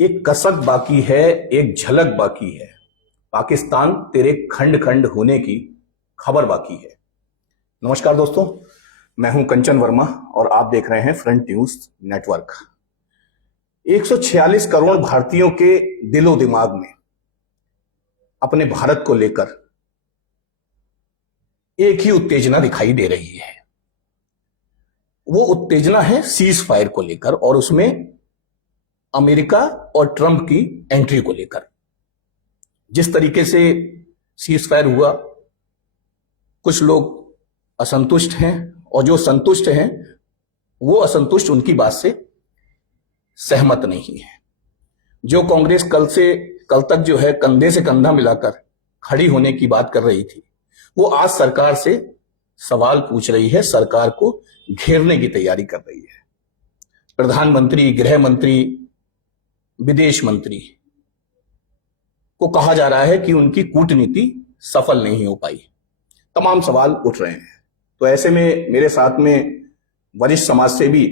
एक कसक बाकी है, एक झलक बाकी है। पाकिस्तान तेरे खंड खंड होने की खबर बाकी है। नमस्कार दोस्तों, मैं हूं कंचन वर्मा और आप देख रहे हैं फ्रंट न्यूज नेटवर्क। 146 करोड़ भारतीयों के दिलो दिमाग में अपने भारत को लेकर एक ही उत्तेजना दिखाई दे रही है। वो उत्तेजना है सीज फायर को लेकर और उसमें अमेरिका और ट्रंप की एंट्री को लेकर। जिस तरीके से सीज फायर हुआ, कुछ लोग असंतुष्ट हैं और जो संतुष्ट हैं वो असंतुष्ट उनकी बात से सहमत नहीं है। जो कांग्रेस कल तक जो है कंधे से कंधा मिलाकर खड़ी होने की बात कर रही थी, वो आज सरकार से सवाल पूछ रही है, सरकार को घेरने की तैयारी कर रही है। प्रधानमंत्री, गृह मंत्री, विदेश मंत्री को कहा जा रहा है कि उनकी कूटनीति सफल नहीं हो पाई। तमाम सवाल उठ रहे हैं। तो ऐसे में मेरे साथ में वरिष्ठ समाजसेवी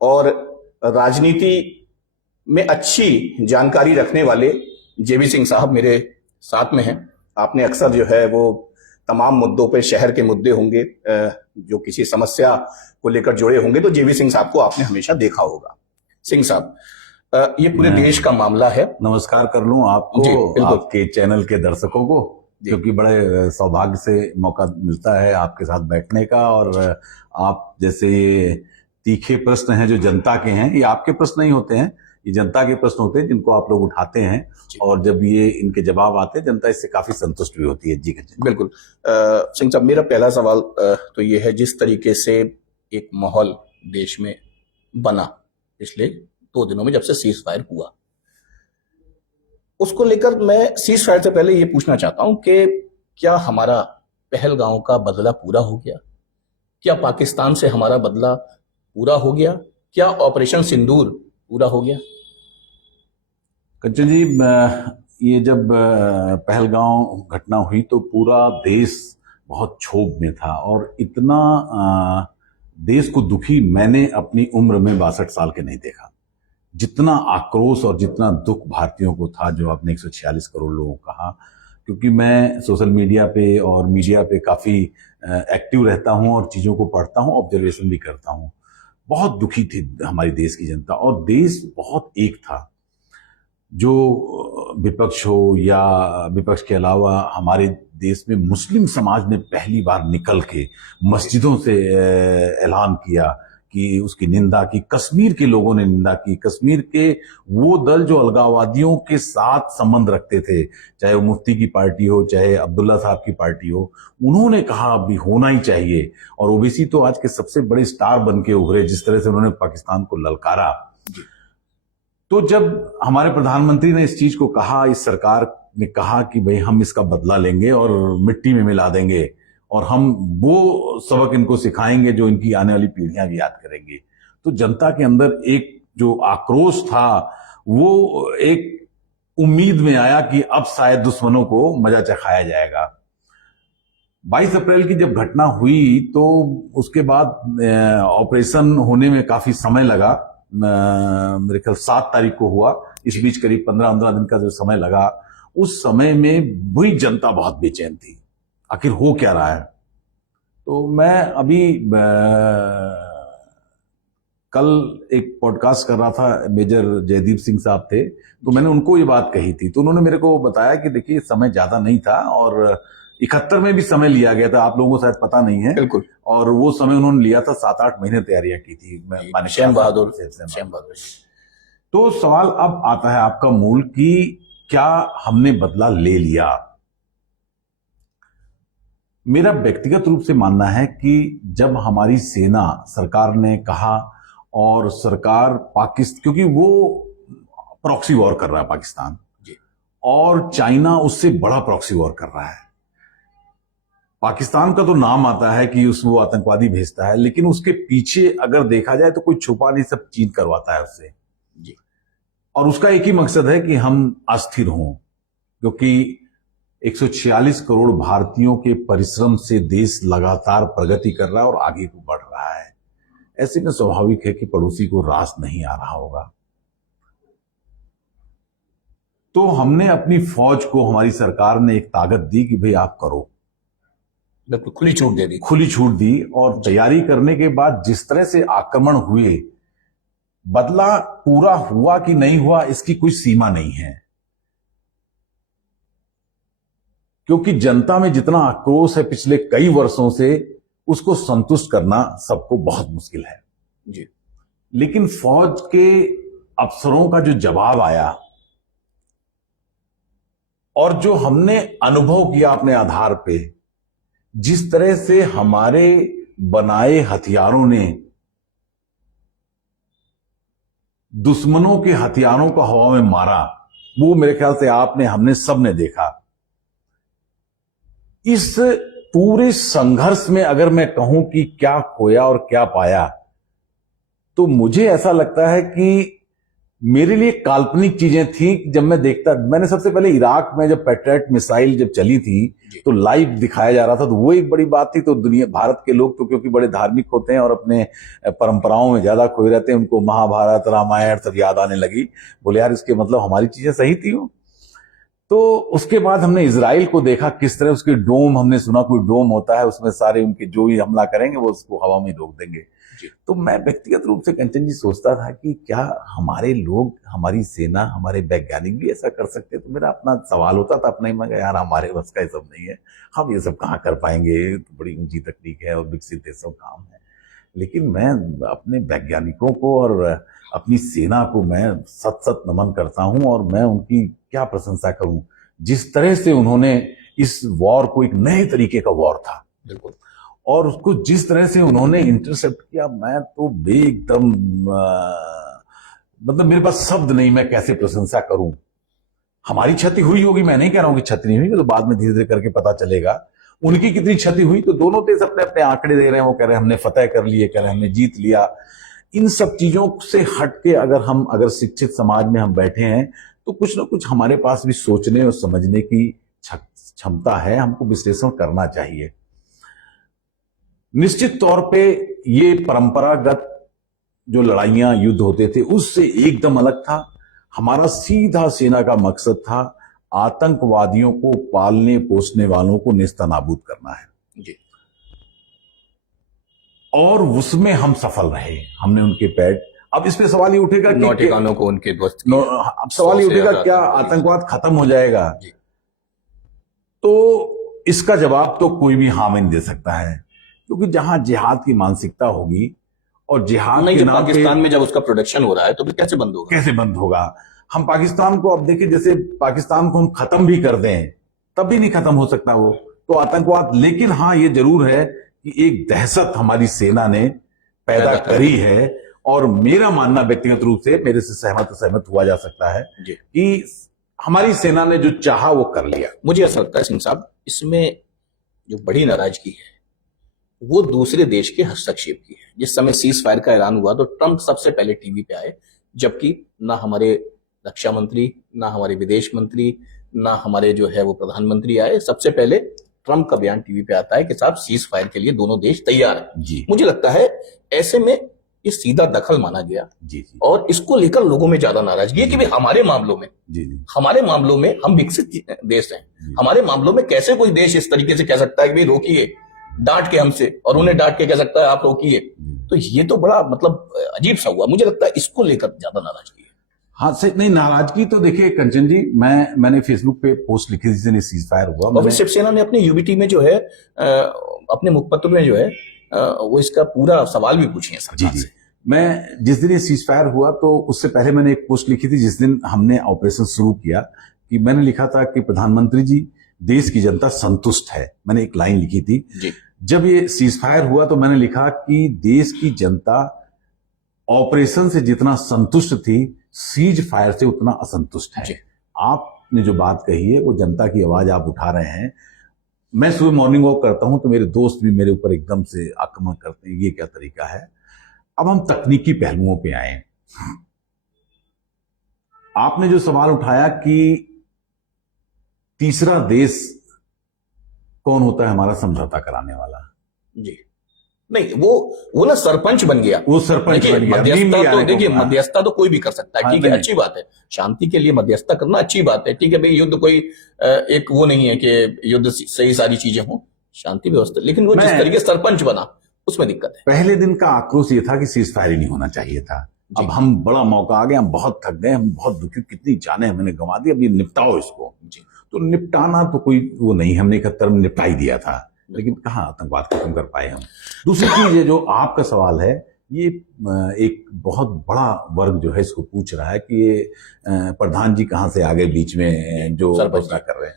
और राजनीति में अच्छी जानकारी रखने वाले जेबी सिंह साहब मेरे साथ में हैं। आपने अक्सर जो है वो तमाम मुद्दों पे, शहर के मुद्दे होंगे जो किसी समस्या को लेकर जुड़े होंगे, तो जेबी सिंह साहब को आपने हमेशा देखा होगा। सिंह साहब, ये पूरे देश का मामला है। नमस्कार कर लूं आपको, आपके चैनल के दर्शकों को, क्योंकि बड़े सौभाग्य से मौका मिलता है आपके साथ बैठने का। और आप जैसे ये तीखे प्रश्न हैं जो जनता के हैं, ये आपके प्रश्न नहीं होते हैं, ये जनता के प्रश्न होते हैं जिनको आप लोग उठाते हैं। और जब ये इनके जवाब आते हैं, जनता इससे काफी संतुष्ट भी होती है। जी बिल्कुल। सिंह साहब, मेरा पहला सवाल तो ये है, जिस तरीके से एक माहौल देश में बना पिछले 2 दिनों में जब से सीज फायर हुआ, उसको लेकर मैं सीज फायर से पहले ये पूछना चाहता हूं कि क्या हमारा पहलगांव का बदला पूरा हो गया? क्या पाकिस्तान से हमारा बदला पूरा हो गया? क्या ऑपरेशन सिंदूर पूरा हो गया? कंचन जी, ये जब पहलगांव घटना हुई तो पूरा देश बहुत क्षोभ में था। और इतना देश को दुखी मैंने अपनी उम्र में 62 साल के नहीं देखा। जितना आक्रोश और जितना दुख भारतीयों को था, जो आपने 146 करोड़ लोगों को कहा, क्योंकि मैं सोशल मीडिया पे और मीडिया पे काफी एक्टिव रहता हूं और चीजों को पढ़ता हूं, ऑब्जर्वेशन भी करता हूं। बहुत दुखी थी हमारी देश की जनता, और देश बहुत एक था। जो विपक्ष हो या विपक्ष के अलावा हमारे देश में मुस्लिम समाज ने पहली बार निकल के मस्जिदों से ऐलान किया कि उसकी निंदा की। कश्मीर के लोगों ने निंदा की। कश्मीर के वो दल जो अलगाववादियों के साथ संबंध रखते थे, चाहे वो मुफ्ती की पार्टी हो, चाहे अब्दुल्ला साहब की पार्टी हो, उन्होंने कहा अभी होना ही चाहिए। और ओवैसी तो आज के सबसे बड़े स्टार बन के उभरे, जिस तरह से उन्होंने पाकिस्तान को ललकारा। तो जब हमारे प्रधानमंत्री ने इस चीज को कहा, इस सरकार ने कहा कि भाई हम इसका बदला लेंगे और मिट्टी में मिला देंगे और हम वो सबक इनको सिखाएंगे जो इनकी आने वाली पीढ़ियां भी याद करेंगी, तो जनता के अंदर एक जो आक्रोश था, वो एक उम्मीद में आया कि अब शायद दुश्मनों को मजा चखाया जाएगा। 22 अप्रैल की जब घटना हुई तो उसके बाद ऑपरेशन होने में काफी समय लगा। मेरे ख्याल 7 तारीख को हुआ। इस बीच करीब 15-15 दिन का जो समय लगा, उस समय में भी जनता बहुत बेचैन थी, आखिर हो क्या रहा है। तो मैं अभी कल एक पॉडकास्ट कर रहा था, मेजर जयदीप सिंह साहब थे, तो मैंने उनको ये बात कही थी। तो उन्होंने मेरे को बताया कि देखिए समय ज्यादा नहीं था और 71 में भी समय लिया गया था, आप लोगों को शायद पता नहीं है। बिल्कुल। और वो समय उन्होंने लिया था, 7-8 महीने तैयारियां की थी। श्याम बहादुर। तो सवाल अब आता है आपका मूल कि क्या हमने बदला ले लिया? मेरा व्यक्तिगत रूप से मानना है कि जब हमारी सेना, सरकार ने कहा, और सरकार पाकिस्तान, क्योंकि वो प्रॉक्सी वॉर कर रहा है पाकिस्तान, और चाइना उससे बड़ा प्रॉक्सी वॉर कर रहा है। पाकिस्तान का तो नाम आता है कि वो आतंकवादी भेजता है, लेकिन उसके पीछे अगर देखा जाए तो कोई छुपा नहीं, सब चीन करवाता है उससे। और उसका एक ही मकसद है कि हम अस्थिर हों, क्योंकि 146 करोड़ भारतीयों के परिश्रम से देश लगातार प्रगति कर रहा है और आगे को बढ़ रहा है। ऐसे में स्वाभाविक है कि पड़ोसी को रास नहीं आ रहा होगा। तो हमने अपनी फौज को, हमारी सरकार ने एक ताकत दी कि भाई आप करो, बिल्कुल खुली छूट दे दी। खुली छूट दी। और तैयारी करने के बाद जिस तरह से आक्रमण हुए, बदला पूरा हुआ कि नहीं हुआ इसकी कोई सीमा नहीं है, क्योंकि जनता में जितना आक्रोश है पिछले कई वर्षों से, उसको संतुष्ट करना सबको बहुत मुश्किल है जी। लेकिन फौज के अफसरों का जो जवाब आया और जो हमने अनुभव किया अपने आधार पे, जिस तरह से हमारे बनाए हथियारों ने दुश्मनों के हथियारों को हवा में मारा, वो मेरे ख्याल से आपने, हमने, सबने देखा। इस पूरे संघर्ष में अगर मैं कहूं कि क्या खोया और क्या पाया, तो मुझे ऐसा लगता है कि मेरे लिए काल्पनिक चीजें थी। जब मैं देखता, मैंने सबसे पहले इराक में जब पैट्रियट मिसाइल जब चली थी तो लाइव दिखाया जा रहा था, तो वो एक बड़ी बात थी। तो दुनिया, भारत के लोग तो क्योंकि बड़े धार्मिक होते हैं और अपने परंपराओं में ज्यादा खोए रहते हैं, उनको महाभारत, रामायण सब याद आने लगी। बोले यार इसके मतलब हमारी चीजें सही थी वो। तो उसके बाद हमने इजराइल को देखा, किस तरह उसके डोम, हमने सुना कोई डोम होता है उसमें सारे उनके जो भी हमला करेंगे वो उसको हवा में रोक देंगे। तो मैं व्यक्तिगत रूप से कंचन जी सोचता था कि क्या हमारे लोग, हमारी सेना, हमारे वैज्ञानिक भी ऐसा कर सकते। तो मेरा अपना सवाल होता था अपना ही, मैं यार हमारे बस का ये सब नहीं है, हम ये सब कहाँ कर पाएंगे, तो बड़ी ऊंची तकनीक है और विकसित देशों का काम है। लेकिन मैं अपने वैज्ञानिकों को और अपनी सेना को मैं सत सत नमन करता हूं और मैं उनकी क्या प्रशंसा करूं, जिस तरह से उन्होंने इस वॉर को, एक नए तरीके का वॉर था बिल्कुल, और उसको जिस तरह से उन्होंने इंटरसेप्ट किया, मैं तो एकदम मतलब मेरे पास शब्द नहीं, मैं कैसे प्रशंसा करूं। हमारी क्षति हुई होगी, मैं नहीं कह रहा हूं कि क्षति नहीं हुई, तो बाद में धीरे धीरे करके पता चलेगा उनकी कितनी क्षति हुई। तो दोनों देश अपने अपने आंकड़े दे रहे हैं, वो कह रहे हैं हमने फतेह कर लिए, कह रहे हैं हमने जीत लिया। इन सब चीजों से हटके अगर शिक्षित समाज में हम बैठे हैं, तो कुछ ना कुछ हमारे पास भी सोचने और समझने की क्षमता है, हमको विश्लेषण करना चाहिए। निश्चित तौर पे ये परंपरागत जो लड़ाइयां, युद्ध होते थे, उससे एकदम अलग था। हमारा सीधा सेना का मकसद था आतंकवादियों को, पालने पोसने वालों को नेस्तनाबूद करना है जी। और उसमें हम सफल रहे। हमने उनके पैड, अब इस पे सवाल ये उठेगा कि नौटिकानों को उनके ध्वस्त किया। अब सवाल ये उठेगा क्या आतंकवाद खत्म हो जाएगा? तो इसका जवाब तो कोई भी हाँ में नहीं दे सकता है, क्योंकि जहां जिहाद की मानसिकता होगी और जिहाद नहीं, के जब नाम पे पाकिस्तान में जब उसका प्रोडक्शन हो रहा है तो फिर कैसे बंद होगा? कैसे बंद होगा? हम पाकिस्तान को, अब देखिए, जैसे पाकिस्तान को हम खत्म भी कर दें तब भी नहीं खत्म हो सकता वो तो आतंकवाद। लेकिन हाँ, ये जरूर है कि एक दहशत हमारी सेना ने पैदा करी है, और मेरा मानना व्यक्तिगत रूप से, मेरे से सहमत हुआ जा सकता है कि हमारी सेना ने जो चाहा वो कर लिया। मुझे ऐसा लगता है सिंह साहब, इसमें जो बड़ी नाराजगी है वो दूसरे देश के हस्तक्षेप की है। जिस समय सीज फायर का ऐलान हुआ तो ट्रंप सबसे पहले टीवी पे आए, जबकि ना हमारे रक्षा मंत्री, ना हमारे विदेश मंत्री, ना हमारे जो है वो प्रधानमंत्री आए। सबसे पहले ट्रंप का बयान टीवी पे आता है कि साहब सीज फायर के लिए दोनों देश तैयार हैं। मुझे लगता है ऐसे में ये सीधा दखल माना गया जी। और इसको लेकर लोगों में ज्यादा नाराजगी है कि भाई हमारे मामलों में हम विकसित देश हैं, हमारे मामलों में कैसे कोई देश इस तरीके से कह सकता है कि भाई रोकिए, डांट के हमसे, और उन्हें डांट के कह सकता है आप रोकिए। तो ये तो बड़ा मतलब अजीब सा हुआ। मुझे लगता है इसको लेकर ज्यादा नाराजगी है। हाँ सही, नहीं नाराजगी तो देखिए कंचन जी, मैंने फेसबुक पे पोस्ट लिखी थी सीज फायर हुआ, और फिर शिवसेना ने अपने यूबीटी में जो है अपने मुखपत्र में जो है वो इसका पूरा सवाल भी पूछे हैं सरकार से। मैं जिस दिन ये सीज फायर हुआ तो उससे पहले मैंने एक पोस्ट लिखी थी, जिस दिन हमने ऑपरेशन शुरू किया, कि मैंने लिखा था कि प्रधानमंत्री जी, देश की जनता संतुष्ट है। मैंने एक लाइन लिखी थी जी। जब ये सीज फायर हुआ तो मैंने लिखा कि देश की जनता ऑपरेशन से जितना संतुष्ट थी, सीज फायर से उतना असंतुष्ट है। आपने जो बात कही है वो जनता की आवाज आप उठा रहे हैं। मैं सुबह मॉर्निंग वॉक करता हूं तो मेरे दोस्त भी मेरे ऊपर एकदम से आक्रमण करते हैं, ये क्या तरीका है। अब हम तकनीकी पहलुओं पे आए। आपने जो सवाल उठाया कि तीसरा देश कौन होता है हमारा समझौता कराने वाला, जी, नहीं, वो ना सरपंच बन गया, वो सरपंच देखिए बन गया। मध्यस्थता तो देखिए मध्यस्थता तो कोई भी कर सकता है, हाँ, ठीक है, नहीं। अच्छी बात है, शांति के लिए मध्यस्थता करना अच्छी बात है, ठीक है भाई, युद्ध कोई एक वो नहीं है कि युद्ध से ही सारी चीजें हों, शांति व्यवस्था, लेकिन वो जिस तरीके से सरपंच बना उसमें दिक्कत है। पहले दिन का आक्रोश ये था कि सीज फायर ही नहीं होना चाहिए था। अब हम बड़ा मौका आ गया, हम बहुत थक गए, हम बहुत दुखी, कितनी जाने हमने गंवा दी, अब ये निपटाओ इसको। तो निपटाना तो कोई वो नहीं, हमने 71 में निपटा ही दिया था, लेकिन कहाँ आतंकवाद खत्म कर पाए हम। दूसरी चीज है जो आपका सवाल है, ये एक बहुत बड़ा वर्ग जो है इसको पूछ रहा है कि ये प्रधान जी कहाँ से आ गए बीच में जो घोषणा कर रहे हैं।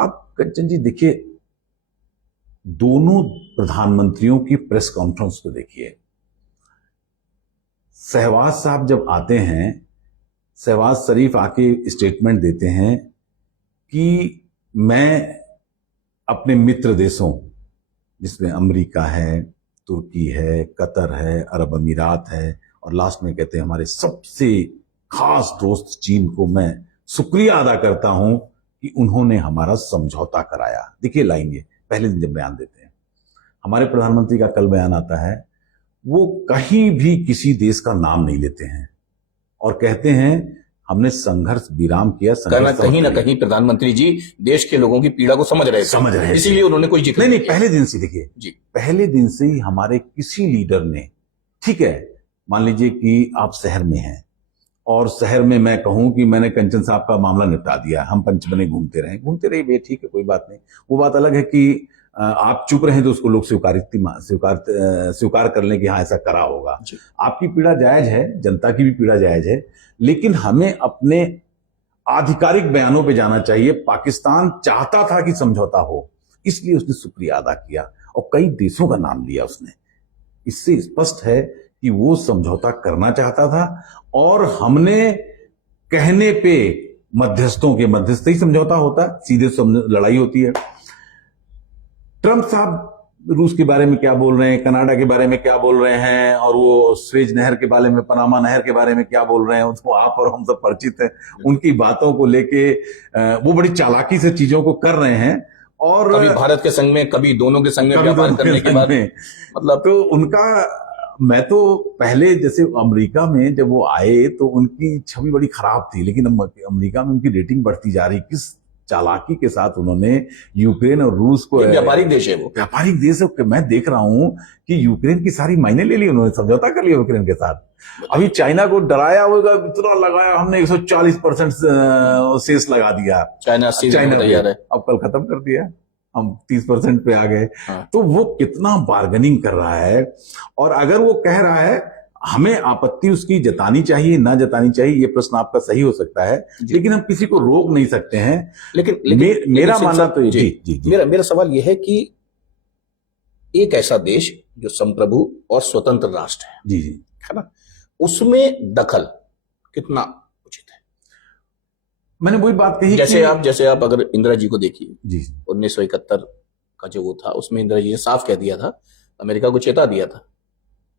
आप कंचन जी देखिए, दोनों प्रधानमंत्रियों की प्रेस कॉन्फ्रेंस को देखिए। शहबाज साहब जब आते हैं, शहबाज शरीफ आके स्टेटमेंट देते हैं कि मैं अपने मित्र देशों जिसमें अमेरिका है, तुर्की है, कतर है, अरब अमीरात है, और लास्ट में कहते हैं हमारे सबसे खास दोस्त चीन को मैं शुक्रिया अदा करता हूं कि उन्होंने हमारा समझौता कराया। देखिए लाइन, ये पहले दिन जब बयान देते हैं, हमारे प्रधानमंत्री का कल बयान आता है, वो कहीं भी किसी देश का नाम नहीं लेते हैं और कहते हैं हमने संघर्ष विराम किया। कहीं ना कहीं प्रधानमंत्री जी देश के लोगों की पीड़ा को समझ रहे थे, इसीलिए उन्होंने कोई जिक्र नहीं, पहले दिन से देखिए जी, पहले दिन से ही हमारे किसी लीडर ने, ठीक है, मान लीजिए कि आप शहर में हैं और शहर में मैं कहूं कि मैंने कंचन साहब का मामला निपटा दिया, हम पंचमने घूमते रहे बे, ठीक है, कोई बात नहीं। वो बात अलग है कि आप चुप रहे तो उसको लोग स्वीकार कर लें कि हाँ ऐसा करा होगा। आपकी पीड़ा जायज है, जनता की भी पीड़ा जायज है, लेकिन हमें अपने आधिकारिक बयानों पे जाना चाहिए। पाकिस्तान चाहता था कि समझौता हो, इसलिए उसने शुक्रिया अदा किया और कई देशों का नाम लिया उसने। इससे स्पष्ट है कि वो समझौता करना चाहता था और हमने कहने पे मध्यस्थों के मध्यस्थ ही समझौता होता है, सीधे लड़ाई होती है। ट्रंप साहब रूस के बारे में क्या बोल रहे हैं, कनाडा के बारे में क्या बोल रहे हैं, और वो स्वेज नहर के बारे में, पनामा नहर के बारे में क्या बोल रहे हैं, उसको आप और हम सब परिचित हैं। उनकी बातों को लेके वो बड़ी चालाकी से चीजों को कर रहे हैं, और कभी भारत के संग में, कभी दोनों के संग में व्यापार करने के बाद मतलब तो उनका, मैं तो पहले जैसे अमेरिका में जब वो आए तो उनकी छवि बड़ी खराब थी, लेकिन अमेरिका में उनकी रेटिंग बढ़ती जा रही। किस चालाकी के साथ उन्होंने यूक्रेन और रूस को, व्यापारिक देश है वो, व्यापारिक देश है। मैं देख रहा हूं कि यूक्रेन की सारी मायने ले ली उन्होंने, समझौता कर लिया यूक्रेन के साथ। अभी चाइना को डराया होगा, इतना लगाया हमने 140% सेस लगा दिया चाइना पे, अब कल खत्म कर दिया, हम 30% पे आ गए। तो वो कितना बार्गेनिंग कर रहा है, और अगर वो कह रहा है हमें आपत्ति उसकी जतानी चाहिए ना जतानी चाहिए, ये प्रश्न आपका सही हो सकता है, लेकिन हम किसी को रोक नहीं सकते हैं। लेकिन मेरा मानना तो ये जी, मेरा सवाल यह है कि एक ऐसा देश जो संप्रभु और स्वतंत्र राष्ट्र है, जी है ना, उसमें दखल कितना उचित है? मैंने वही बात कही, जैसे आप अगर इंदिरा जी को देखिए जी, 1971 का जो वो था, उसमें इंदिरा जी ने साफ कह दिया था, अमेरिका को चेता दिया था,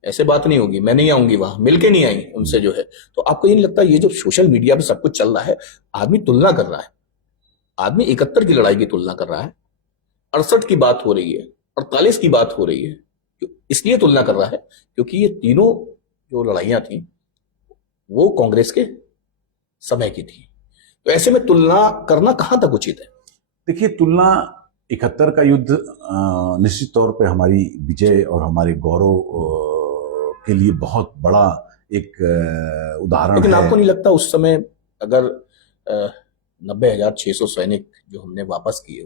ऐसे बात नहीं होगी, मैं नहीं आऊंगी वहां, मिलके नहीं आई उनसे जो है। तो आपको ये नहीं लगता ये जो सोशल मीडिया पे सब कुछ चल रहा है, आदमी तुलना कर रहा है, आदमी 71 की लड़ाई की तुलना कर रहा है, 68 की बात हो रही है, 48 की बात हो रही है, इसलिए तुलना कर रहा है क्योंकि ये तीनों जो लड़ाइयां थी वो कांग्रेस के समय की थी। तो ऐसे में तुलना करना कहां तक उचित है? देखिए, तुलना 71 का युद्ध निश्चित तौर पे हमारी विजय और हमारे गौरव के लिए बहुत बड़ा एक उदाहरण है। लेकिन आपको नहीं लगता उस समय अगर 90,600 सैनिक जो हमने वापस किए,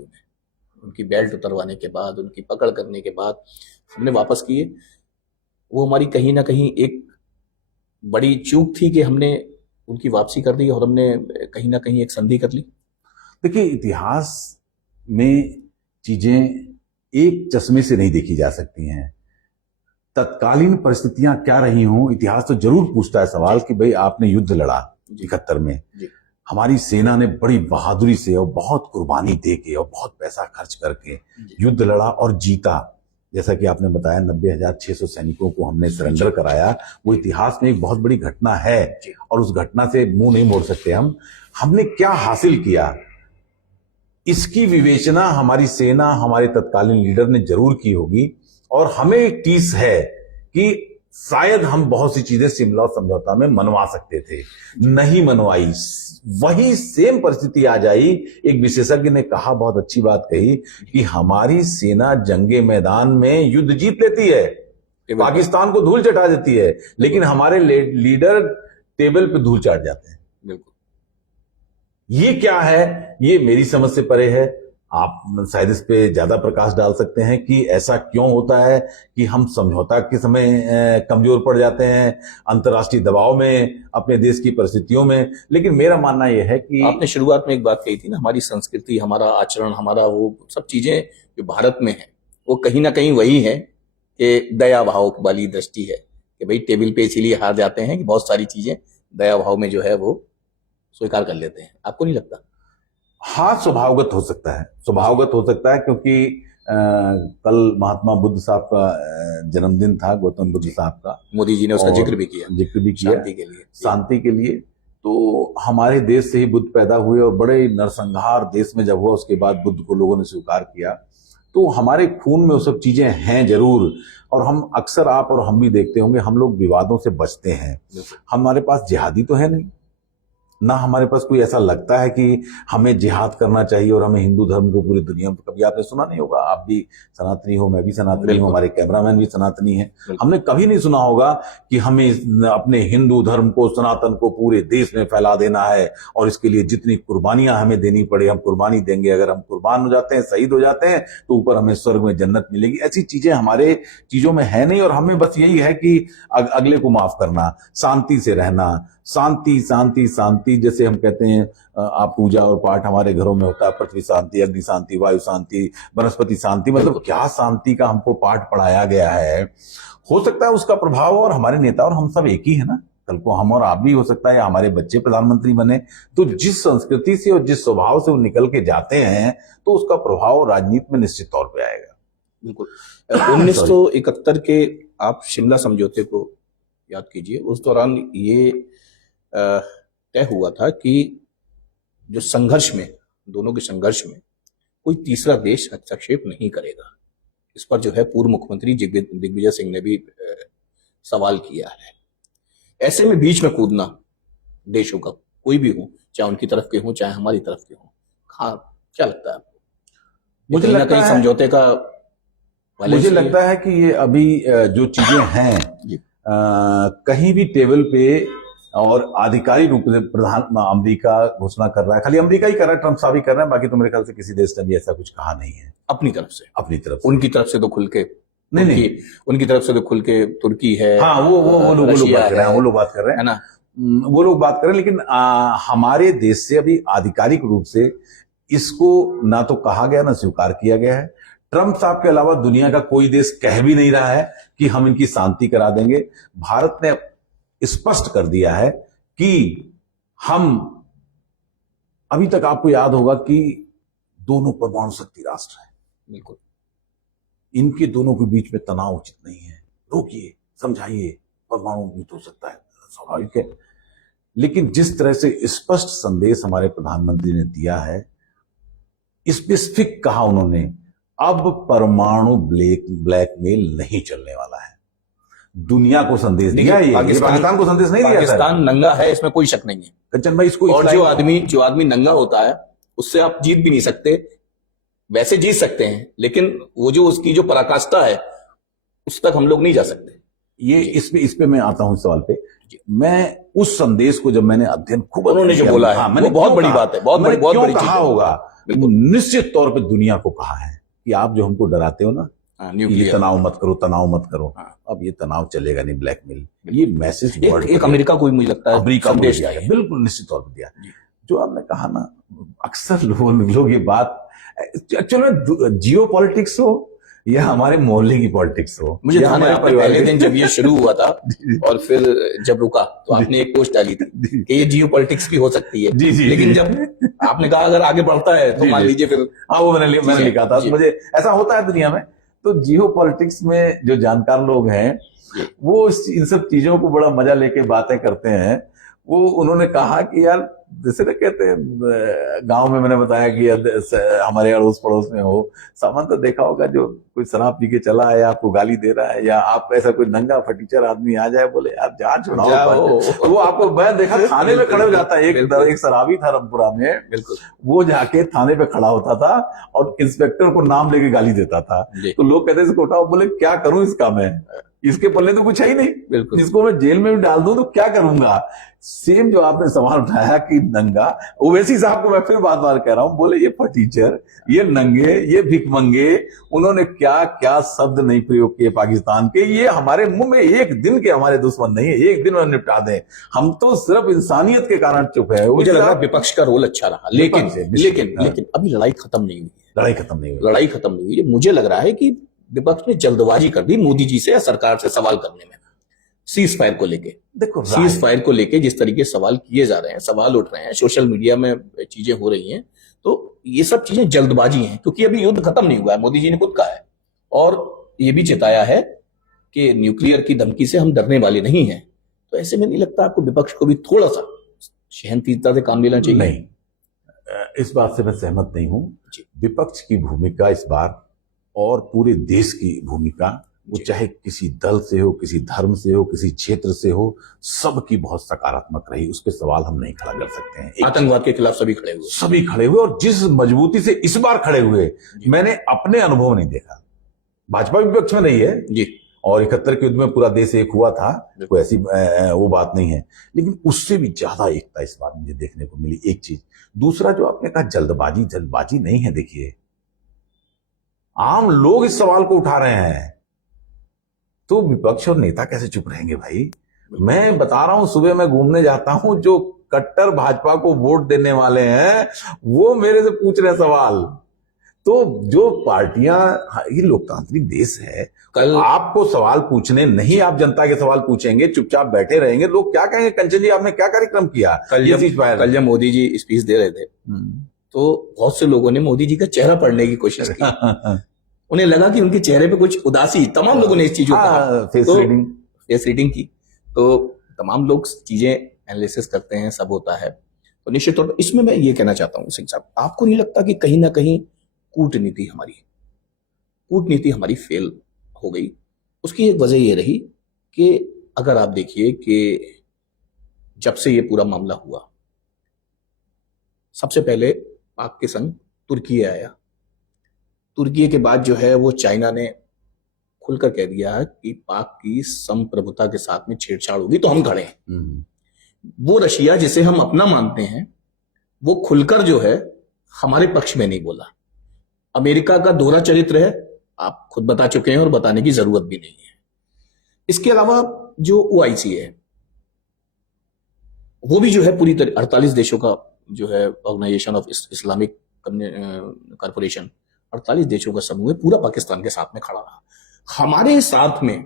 उनकी बेल्ट उतरवाने के बाद, उनकी पकड़ करने के बाद हमने वापस किए, वो हमारी कहीं ना कहीं एक बड़ी चूक थी कि हमने उनकी वापसी कर दी और हमने कहीं ना कहीं एक संधि कर ली? देखिए, इतिहास में चीजें एक चश्मे से नहीं देखी जा सकती हैं। तत्कालीन परिस्थितियां क्या रही हों, इतिहास तो जरूर पूछता है सवाल कि भाई आपने युद्ध लड़ा 71 में, हमारी सेना ने बड़ी बहादुरी से और बहुत कुर्बानी दे के और बहुत पैसा खर्च करके युद्ध लड़ा और जीता। जैसा कि आपने बताया, 90,600 सैनिकों को हमने सरेंडर कराया। वो इतिहास में एक बहुत बड़ी घटना है और उस घटना से मुंह नहीं मोड़ सकते हम। हमने क्या हासिल किया, इसकी विवेचना हमारी सेना, हमारे तत्कालीन लीडर ने जरूर की होगी, और हमें एक टीस है कि शायद हम बहुत सी चीजें शिमला समझौता में मनवा सकते थे, नहीं मनवाई। वही सेम परिस्थिति आ जाई। एक विशेषज्ञ ने कहा, बहुत अच्छी बात कही, कि हमारी सेना जंगे मैदान में युद्ध जीत लेती है, पाकिस्तान को धूल चटा देती है, लेकिन हमारे लीडर टेबल पे धूल चाट जाते हैं। बिल्कुल। ये क्या है? ये मेरी समझ से परे है। आप शायद इस पे ज्यादा प्रकाश डाल सकते हैं कि ऐसा क्यों होता है कि हम समझौता के समय कमजोर पड़ जाते हैं, अंतर्राष्ट्रीय दबाव में, अपने देश की परिस्थितियों में। लेकिन मेरा मानना यह है कि आपने शुरुआत में एक बात कही थी ना, हमारी संस्कृति, हमारा आचरण, हमारा वो सब चीजें जो भारत में है, वो कहीं ना कहीं वही है कि दया भाव वाली दृष्टि है कि भाई टेबल पे इसीलिए हार जाते हैं कि बहुत सारी चीजें दया भाव में जो है वो स्वीकार कर लेते हैं। आपको नहीं लगता? हाँ, स्वभावगत हो सकता है, स्वभावगत हो सकता है, क्योंकि कल महात्मा बुद्ध साहब का जन्मदिन था, गौतम बुद्ध साहब का। मोदी जी ने उसका और जिक्र भी किया शांति के लिए। शांति के लिए। तो हमारे देश से ही बुद्ध पैदा हुए और बड़े नरसंहार देश में जब हुआ, उसके बाद बुद्ध को लोगों ने स्वीकार किया। तो हमारे खून में वो सब चीजें हैं जरूर। और हम अक्सर, आप और हम भी देखते होंगे, हम लोग विवादों से बचते हैं। हमारे पास जिहादी तो है नहीं, ना हमारे पास कोई ऐसा लगता है कि हमें जिहाद करना चाहिए और हमें हिंदू धर्म को पूरी दुनिया में। कभी आपने सुना नहीं होगा, आप भी सनातनी हो, मैं भी सनातनी हूं, हमारे कैमरामैन भी सनातनी है, हमने कभी नहीं सुना होगा कि हमें अपने हिंदू धर्म को, सनातन को पूरे देश में फैला देना है और इसके लिए जितनी कुर्बानियां हमें देनी पड़े हम कुर्बानी देंगे। अगर हम कुर्बान हो जाते हैं, शहीद हो जाते हैं, तो ऊपर हमें स्वर्ग में जन्नत मिलेगी। ऐसी चीजें हमारे चीजों में है नहीं। और हमें बस यही है कि अगले को माफ करना, शांति से रहना, शांति शांति शांति। जैसे हम कहते हैं, आप पूजा और पाठ हमारे घरों में होता है, पृथ्वी शांति, अग्नि शांति, वायु शांति, वनस्पति शांति। मतलब क्या शांति का हमको पाठ पढ़ाया गया है। हो सकता है उसका प्रभाव, और हमारे नेता और हम सब एक ही है ना, कल को हम और आप भी हो सकता है, या हमारे बच्चे प्रधानमंत्री बने। तो जिस संस्कृति से और जिस स्वभाव से वो निकल के जाते हैं, तो उसका प्रभाव राजनीति में निश्चित तौर पर आएगा। बिल्कुल। 1971 के आप शिमला समझौते को याद कीजिए। उस दौरान ये तय हुआ था कि जो संघर्ष में, दोनों के संघर्ष में कोई तीसरा देश हस्तक्षेप नहीं करेगा। इस पर जो है पूर्व मुख्यमंत्री दिग्विजय सिंह ने भी सवाल किया है। ऐसे में बीच में कूदना देशों का, कोई भी हो, चाहे उनकी तरफ के हो चाहे हमारी तरफ के हो, हाँ, क्या लगता है आपको? मुझे लगता है समझौते का, मुझे लगता है कि ये अभी जो चीजें हैं, कहीं भी टेबल पे और आधिकारिक रूप से अमेरिका घोषणा कर रहा है, खाली अमेरिका ही कर रहा है, ट्रंप साहब ही कर रहे हैं, बाकी तो मेरे ख्याल से किसी देश ने भी ऐसा कुछ कहा नहीं है अपनी तरफ से। उनकी तरफ से तो खुल के नहीं, उनकी तरफ से तो खुल के तुर्की है, हाँ, वो लोग बात कर रहे हैं, वो लोग बात कर रहे हैं, है ना, वो लोग बात कर रहे हैं। लेकिन हमारे देश से अभी आधिकारिक रूप से इसको ना तो कहा गया, ना स्वीकार किया गया है। ट्रंप साहब के अलावा दुनिया का कोई देश कह भी नहीं रहा है कि हम इनकी शांति करा देंगे। भारत ने स्पष्ट कर दिया है कि हम, अभी तक आपको याद होगा कि दोनों परमाणु शक्ति राष्ट्र हैं, बिल्कुल, इनके दोनों के बीच में तनाव उचित नहीं है, रोकिए, समझाइए, परमाणु युद्ध हो सकता है, स्वाभाविक है। लेकिन जिस तरह से स्पष्ट संदेश हमारे प्रधानमंत्री ने दिया है, स्पेसिफिक कहा उन्होंने, अब परमाणु ब्लैकमेल नहीं चलने वाला है। दुनिया को संदेश दिया, ये पाकिस्तान को संदेश नहीं दिया। पाकिस्तान नंगा है, इसमें कोई शक नहीं है कंचन भाई। इसको, और जो आदमी नंगा होता है उससे आप जीत भी नहीं सकते। वैसे जीत सकते हैं, लेकिन वो जो उसकी जो पराकाष्ठा है उस तक हम लोग नहीं जा सकते। ये इस पे मैं आता हूं सवाल पे। मैं उस संदेश को जब मैंने अध्ययन खूब, उन्होंने जो बोला है, मैंने बहुत बड़ी बात है, बहुत बड़ी कहा होगा, निश्चित तौर पे दुनिया को कहा है कि आप जो हमको डराते हो ना, ये तनाव मत करो, तनाव मत करो, अब ये तनाव चलेगा नहीं, ब्लैकमेल। ये मैसेज एक अमेरिका को, मुझे लगता है अमेरिका को दिया है, बिल्कुल निश्चित तौर पर दिया। जो आपने कहा ना, अक्सर लोग ये बात, चलो जियो पॉलिटिक्स हो या हमारे मोहल्ले की पॉलिटिक्स हो, मुझे पहले दिन जब ये शुरू हुआ था और फिर जब रुका, तो आपने एक पोस्ट डाली थी कि ये जियो पॉलिटिक्स भी हो सकती है। लेकिन जब आपने कहा अगर आगे बढ़ता है तो मान लीजिए फिर, हाँ, वो मैंने लिखा था, मुझे ऐसा होता है दुनिया में। तो जियो पॉलिटिक्स में जो जानकार लोग हैं, वो इन सब चीजों को बड़ा मजा लेके बातें करते हैं। वो उन्होंने कहा कि यार जैसे ना कहते हैं गांव में, मैंने बताया कि हमारे अड़ोस पड़ोस में हो, सामान्यतः देखा होगा जो कोई शराब पी के चला है या आपको गाली दे रहा है, या आप ऐसा कोई नंगा फटीचर आदमी आ जाए बोले यार जान छुड़ाओ, वो आपको, मैं देखा थाने में खड़े हो जाता है। एक शराबी था रामपुरा में, बिल्कुल, वो जाके थाने पे खड़ा होता था और इंस्पेक्टर को नाम लेके गाली देता था। तो लोग कहते इसको उठाओ, बोले क्या करूं इसका मैं, इसके पल्ले तो कुछ है ही नहीं, बिल्कुल, इसको मैं जेल में भी डाल दूं तो क्या करूंगा। सेम जो आपने सवाल उठाया कि नंगा, ओवैसी साहब को मैं फिर बार बार कह रहा हूं, बोले ये फटीचर, ये नंगे, ये भिखमंगे, उन्होंने क्या क्या शब्द नहीं प्रयोग किए पाकिस्तान के, ये हमारे मुंह में एक दिन के हमारे दुश्मन नहीं है, एक दिन में निपटा दें, हम तो सिर्फ इंसानियत के कारण चुप है। मुझे लगा विपक्ष का रोल अच्छा रहा, लेकिन अभी लड़ाई खत्म नहीं हुई है, लड़ाई खत्म नहीं हुई है। मुझे लग रहा है कि विपक्ष ने जल्दबाजी कर दी मोदी जी से या सरकार से सवाल करने में, सीज फायर को लेके। देखो, सीज फायर को लेके जिस तरीके सवाल किए जा रहे हैं, सवाल उठ रहे हैं, सोशल मीडिया में चीजें हो रही हैं, तो ये सब चीजें जल्दबाजी हैं, क्योंकि अभी युद्ध खत्म नहीं हुआ है। मोदी जी ने खुद कहा है और ये भी चेताया है कि न्यूक्लियर की धमकी से हम डरने वाले नहीं हैं। तो ऐसे में नहीं लगता आपको विपक्ष को भी थोड़ा सा सहनशीलता से काम लेना चाहिए? नहीं, इस बात से मैं सहमत नहीं हूं। विपक्ष की भूमिका इस बार और पूरे देश की भूमिका, वो चाहे किसी दल से हो, किसी धर्म से हो, किसी क्षेत्र से हो, सबकी बहुत सकारात्मक रही। उस पर सवाल हम नहीं खड़ा कर सकते हैं। आतंकवाद के खिलाफ सभी खड़े हुए और जिस मजबूती से इस बार खड़े हुए, मैंने अपने अनुभव नहीं देखा। भाजपा विपक्ष में नहीं है जी, और 71 के युद्ध में पूरा देश एक हुआ था, कोई ऐसी वो बात नहीं है, लेकिन उससे भी ज्यादा एकता इस बार मुझे देखने को मिली। एक चीज, दूसरा जो आपने कहा जल्दबाजी नहीं है। देखिए, आम लोग इस सवाल को उठा रहे हैं, तो विपक्ष और नेता कैसे चुप रहेंगे भाई? मैं बता रहा हूं, सुबह मैं घूमने जाता हूं, जो कट्टर भाजपा को वोट देने वाले हैं वो मेरे से पूछ रहे सवाल। तो जो पार्टियां, ये लोकतांत्रिक देश है, कल आपको सवाल पूछने नहीं, आप जनता के सवाल पूछेंगे, चुपचाप बैठे रहेंगे, लोग क्या कहेंगे, कंचन जी आपने क्या कार्यक्रम किया? कल जब मोदी जी स्पीच दे रहे थे तो बहुत से लोगों ने मोदी जी का चेहरा पढ़ने की कोशिश की। उन्हें लगा कि उनके चेहरे पे कुछ उदासी, तमाम लोगों ने इस चीज को कहा, फेस रीडिंग की। तो तमाम लोग चीजें एनालिसिस करते हैं, सब होता है। तो निश्चित तौर पर इसमें मैं ये कहना चाहता हूं सिंह साहब, आपको नहीं लगता कि कहीं ना कहीं कूटनीति हमारी फेल हो गई? उसकी एक वजह ये रही कि अगर आप देखिए कि जब से ये पूरा मामला हुआ, सबसे पहले पाक के संग तुर्की आया। तुर्की के बाद जो है वो चाइना ने खुलकर कह दिया कि पाक की संप्रभुता के साथ में छेड़छाड़ होगी तो हम खड़े हैं। वो रशिया जिसे हम अपना मानते हैं, वो खुलकर जो है हमारे पक्ष में नहीं बोला। अमेरिका का दोहरा चरित्र है, आप खुद बता चुके हैं और बताने की जरूरत भी नहीं है। इसके अलावा जो OIC है, वो भी जो है पूरी तरह 48 देशों का जो है ऑर्गेनाइजेशन ऑफ इस्लामिक कॉर्पोरेशन, 48 देशों का समूह है, पूरा पाकिस्तान के साथ में खड़ा रहा। हमारे साथ में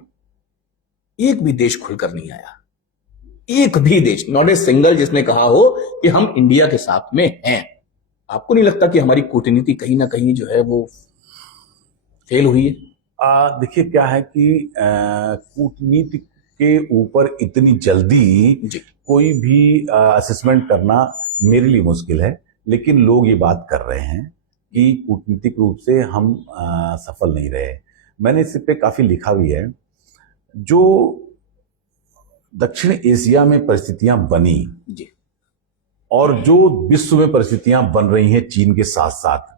एक भी देश खुलकर नहीं आया, एक भी देश, नॉट ए सिंगल, जिसने कहा हो कि हम इंडिया के साथ में हैं। आपको नहीं लगता कि हमारी कूटनीति कहीं ना कहीं जो है वो फेल हुई है? देखिए, क्या है कि कूटनीति के ऊपर इतनी जल्दी कोई भी असेसमेंट करना मेरे लिए मुश्किल है, लेकिन लोग ये बात कर रहे हैं कि कूटनीतिक रूप से हम सफल नहीं रहे। मैंने इस पे काफी लिखा भी है। जो दक्षिण एशिया में परिस्थितियां बनी जी, और जो विश्व में परिस्थितियां बन रही हैं चीन के साथ साथ,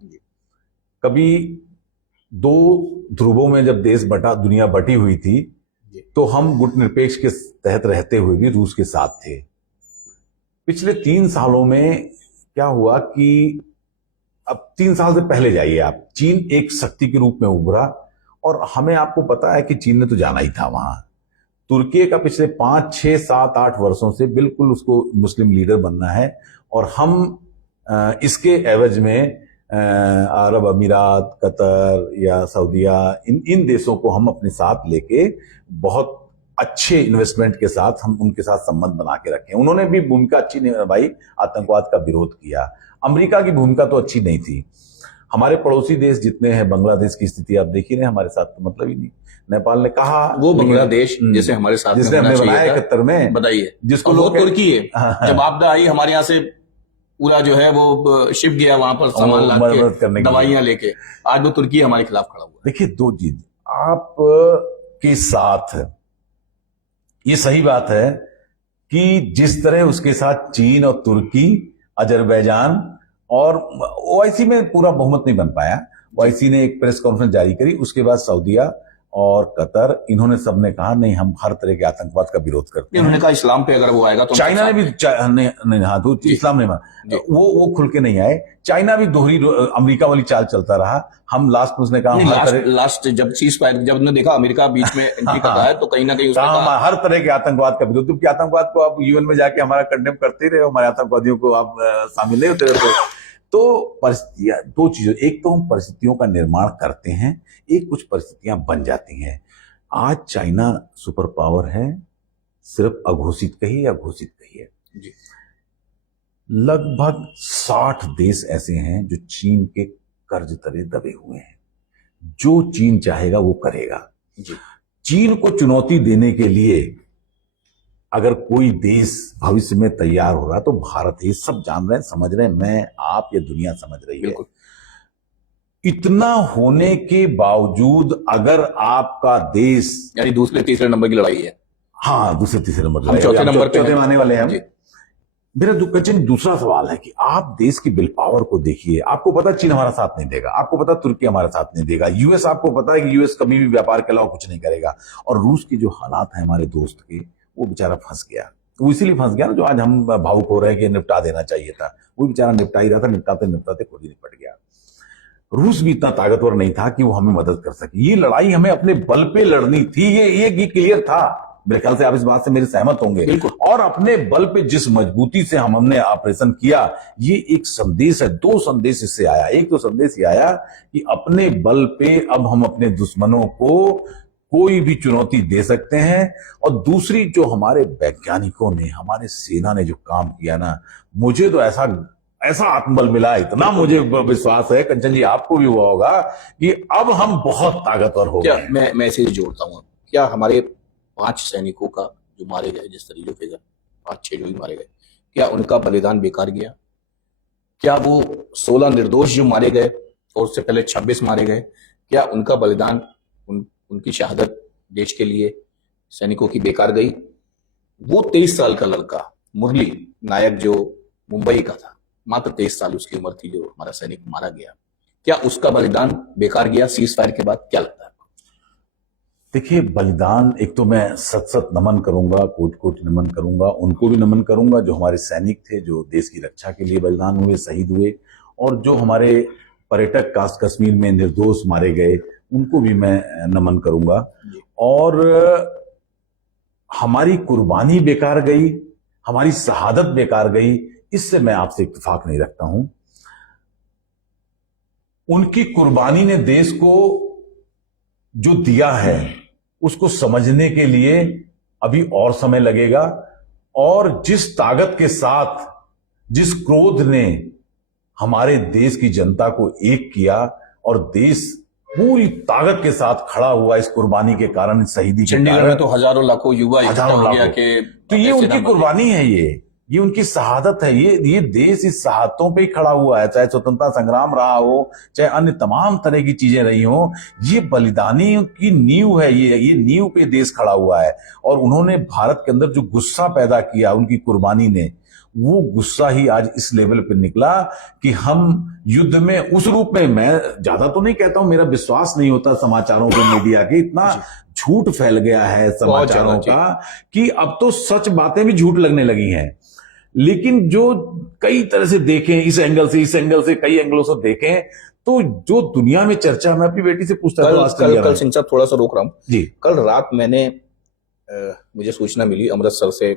कभी दो ध्रुवों में जब देश बटा, दुनिया बटी हुई थी, तो हम गुटनिरपेक्ष के तहत रहते हुए भी रूस के साथ थे। पिछले 3 सालों में क्या हुआ कि अब 3 साल से पहले जाइए आप, चीन एक शक्ति के रूप में उभरा, और हमें, आपको पता है कि चीन ने तो जाना ही था वहां। तुर्की का पिछले 5, 6, 7, 8 वर्षों से बिल्कुल उसको मुस्लिम लीडर बनना है, और हम इसके एवज में अरब अमीरात, कतर या सऊदीया, इन देशों को हम अपने साथ लेके बहुत अच्छे इन्वेस्टमेंट के साथ हम उनके साथ संबंध बना के रखे। उन्होंने भी भूमिका अच्छी नहीं निभाई, आतंकवाद का विरोध किया। अमेरिका की भूमिका तो अच्छी नहीं थी। हमारे पड़ोसी देश जितने हैं, बांग्लादेश की स्थिति आप देख ही रहे हैं, हमारे साथ तो मतलब ही नहीं। नेपाल ने कहा वो बांग्लादेश जैसे हमारे साथ जिसने हमने बनाया 71 में, बताइए, जिसको लोग तुर्की है, जब आपदा आई हमारे यहाँ से पूरा जो है वो शिप गया वहां पर सामान ला मदद करने के, के लिए। दवाइयां लेके। आज वो तुर्की हमारे खिलाफ खड़ा हुआ देखिए, दो चीज आप के साथ, ये सही बात है कि जिस तरह उसके साथ चीन और तुर्की, अजरबैजान और ओआईसी में पूरा बहुमत नहीं बन पाया। ओआईसी ने एक प्रेस कॉन्फ्रेंस जारी करी, उसके बाद सऊदीया और कतर, इन्होंने सबने कहा नहीं हम हर तरह के आतंकवाद का विरोध करते हैं। इन्होंने कहा इस्लाम पे अगर वो आएगा तो चाइना ने भी नहीं, हाँ, तो इस्लाम ने वो खुल के नहीं आए। चाइना भी दोहरी अमेरिका वाली चाल चलता रहा। हम लास्ट में उसने कहा लास्ट जब सीज फायर, जब उन्होंने देखा अमेरिका बीच में एंट्री कर रहा है, तो कहीं ना कहीं उसने कहा हर तरह के आतंकवाद का विरोध, क्योंकि आतंकवाद को आप यूएन में जाके हमारा कंडेम करते ही रहे, हमारे आतंकवादियों को आप शामिल नहीं होते रहे। तो परिस्थितियां, दो चीजों, एक तो हम परिस्थितियों का निर्माण करते हैं, एक कुछ परिस्थितियां बन जाती हैं। आज चाइना सुपर पावर है, सिर्फ अघोषित कही या घोषित कही है जी। लगभग 60 देश ऐसे हैं जो चीन के कर्ज तले दबे हुए हैं। जो चीन चाहेगा वो करेगा जी। चीन को चुनौती देने के लिए अगर कोई देश भविष्य में तैयार हो रहा तो भारत है। सब जान रहे हैं, समझ रहे हैं, मैं, आप, ये दुनिया समझ रही है। इतना होने के बावजूद अगर आपका देश, यानी दूसरे तीसरे नंबर की लड़ाई है। हाँ, दूसरे तीसरे नंबर, हम चौथे नंबर पे चौथे आने वाले हैं हम। जी। मेरा दूसरा सवाल है कि आप देश की विल पावर को देखिए। आपको पता चीन हमारा साथ नहीं देगा, आपको पता तुर्की हमारा साथ नहीं देगा, यूएस, आपको पता है कि यूएस कभी भी व्यापार के अलावा कुछ नहीं करेगा। और रूस के जो हालात है हमारे दोस्त के, वो बेचारा फंस गया। वो इसीलिए फंस गया ना, जो आज हम भावुक हो रहे हैं कि निपटा देना चाहिए था, वो बेचारा निपटा ही रहा था, निपटाते निपटाते खुद ही निपट गया। रूस भी इतना ताकतवर नहीं था कि वो हमें मदद कर सके। ये लड़ाई हमें अपने बल पे लड़नी थी, ये क्लियर था। मेरे ख्याल से आप इस बात से मेरे सहमत होंगे। और अपने बल पे जिस मजबूती से हमने ऑपरेशन किया, ये एक संदेश है। दो संदेश इससे आया। एक तो संदेश ये आया कि अपने बल पे अब हम अपने दुश्मनों को कोई भी चुनौती दे सकते हैं। और दूसरी, जो हमारे वैज्ञानिकों ने, हमारे सेना ने जो काम किया ना, मुझे तो ऐसा आत्मबल मिला, इतना मुझे विश्वास है, कंचन जी आपको भी हुआ होगा, कि अब हम बहुत ताकतवर हो गए। मैं इसे जोड़ता हूँ, क्या हमारे 5 सैनिकों का जो मारे गए, जिस तरीके से 5-6 जो भी मारे गए, क्या उनका बलिदान बेकार गया? क्या वो 16 निर्दोष जो मारे गए और उससे पहले 26 मारे गए, क्या उनका बलिदान, उनकी शहादत देश के लिए, सैनिकों की बेकार गई? वो 23 साल का लड़का मुरली नायक जो मुंबई का था, मात्र 23 साल उसकी उम्र थी, जो हमारा सैनिक मारा गया, क्या उसका बलिदान बेकार गया सीज फायर के बाद? क्या लगता है? देखिए, बलिदान, एक तो मैं सत नमन करूंगा, कोटि नमन करूंगा, उनको भी नमन करूंगा जो हमारे सैनिक थे, जो देश की रक्षा के लिए बलिदान हुए, शहीद हुए। और जो हमारे पर्यटक कश्मीर में निर्दोष मारे गए, उनको भी मैं नमन करूंगा। और हमारी कुर्बानी बेकार गई, हमारी शहादत बेकार गई, इससे मैं आपसे इत्तेफाक नहीं रखता हूं। उनकी कुर्बानी ने देश को जो दिया है उसको समझने के लिए अभी और समय लगेगा। और जिस ताकत के साथ, जिस क्रोध ने हमारे देश की जनता को एक किया और देश पूरी ताकत के साथ खड़ा हुआ इस कुर्बानी के कारण, इस शहीदी के चंडीगढ़ में तो हजारों लाखों युवा इकट्ठा हो गया कि तो ये उनकी कुर्बानी है, ये उनकी शहादत है। ये देश इस शहादतों पे ही खड़ा हुआ है, चाहे स्वतंत्रता संग्राम रहा हो, चाहे अन्य तमाम तरह की चीजें रही हो। ये बलिदानी की नींव है, ये नींव पे देश खड़ा हुआ है। और उन्होंने भारत के अंदर जो गुस्सा पैदा किया उनकी कुर्बानी ने, वो गुस्सा ही आज इस लेवल पे निकला कि हम युद्ध में उस रूप में, मैं ज्यादा तो नहीं कहता हूं, मेरा विश्वास नहीं होता समाचारों को, मीडिया के, इतना झूठ फैल गया है समाचारों का कि अब तो सच बातें भी झूठ लगने लगी हैं। लेकिन जो कई तरह से देखें, इस एंगल से, कई एंगलों से देखें, तो जो दुनिया में चर्चा, मैं अपनी बेटी से पूछता था कल सिंह साहब, थोड़ा सा रोक रहा हूं जी। कल रात मैंने मुझे सूचना मिली, अमृतसर से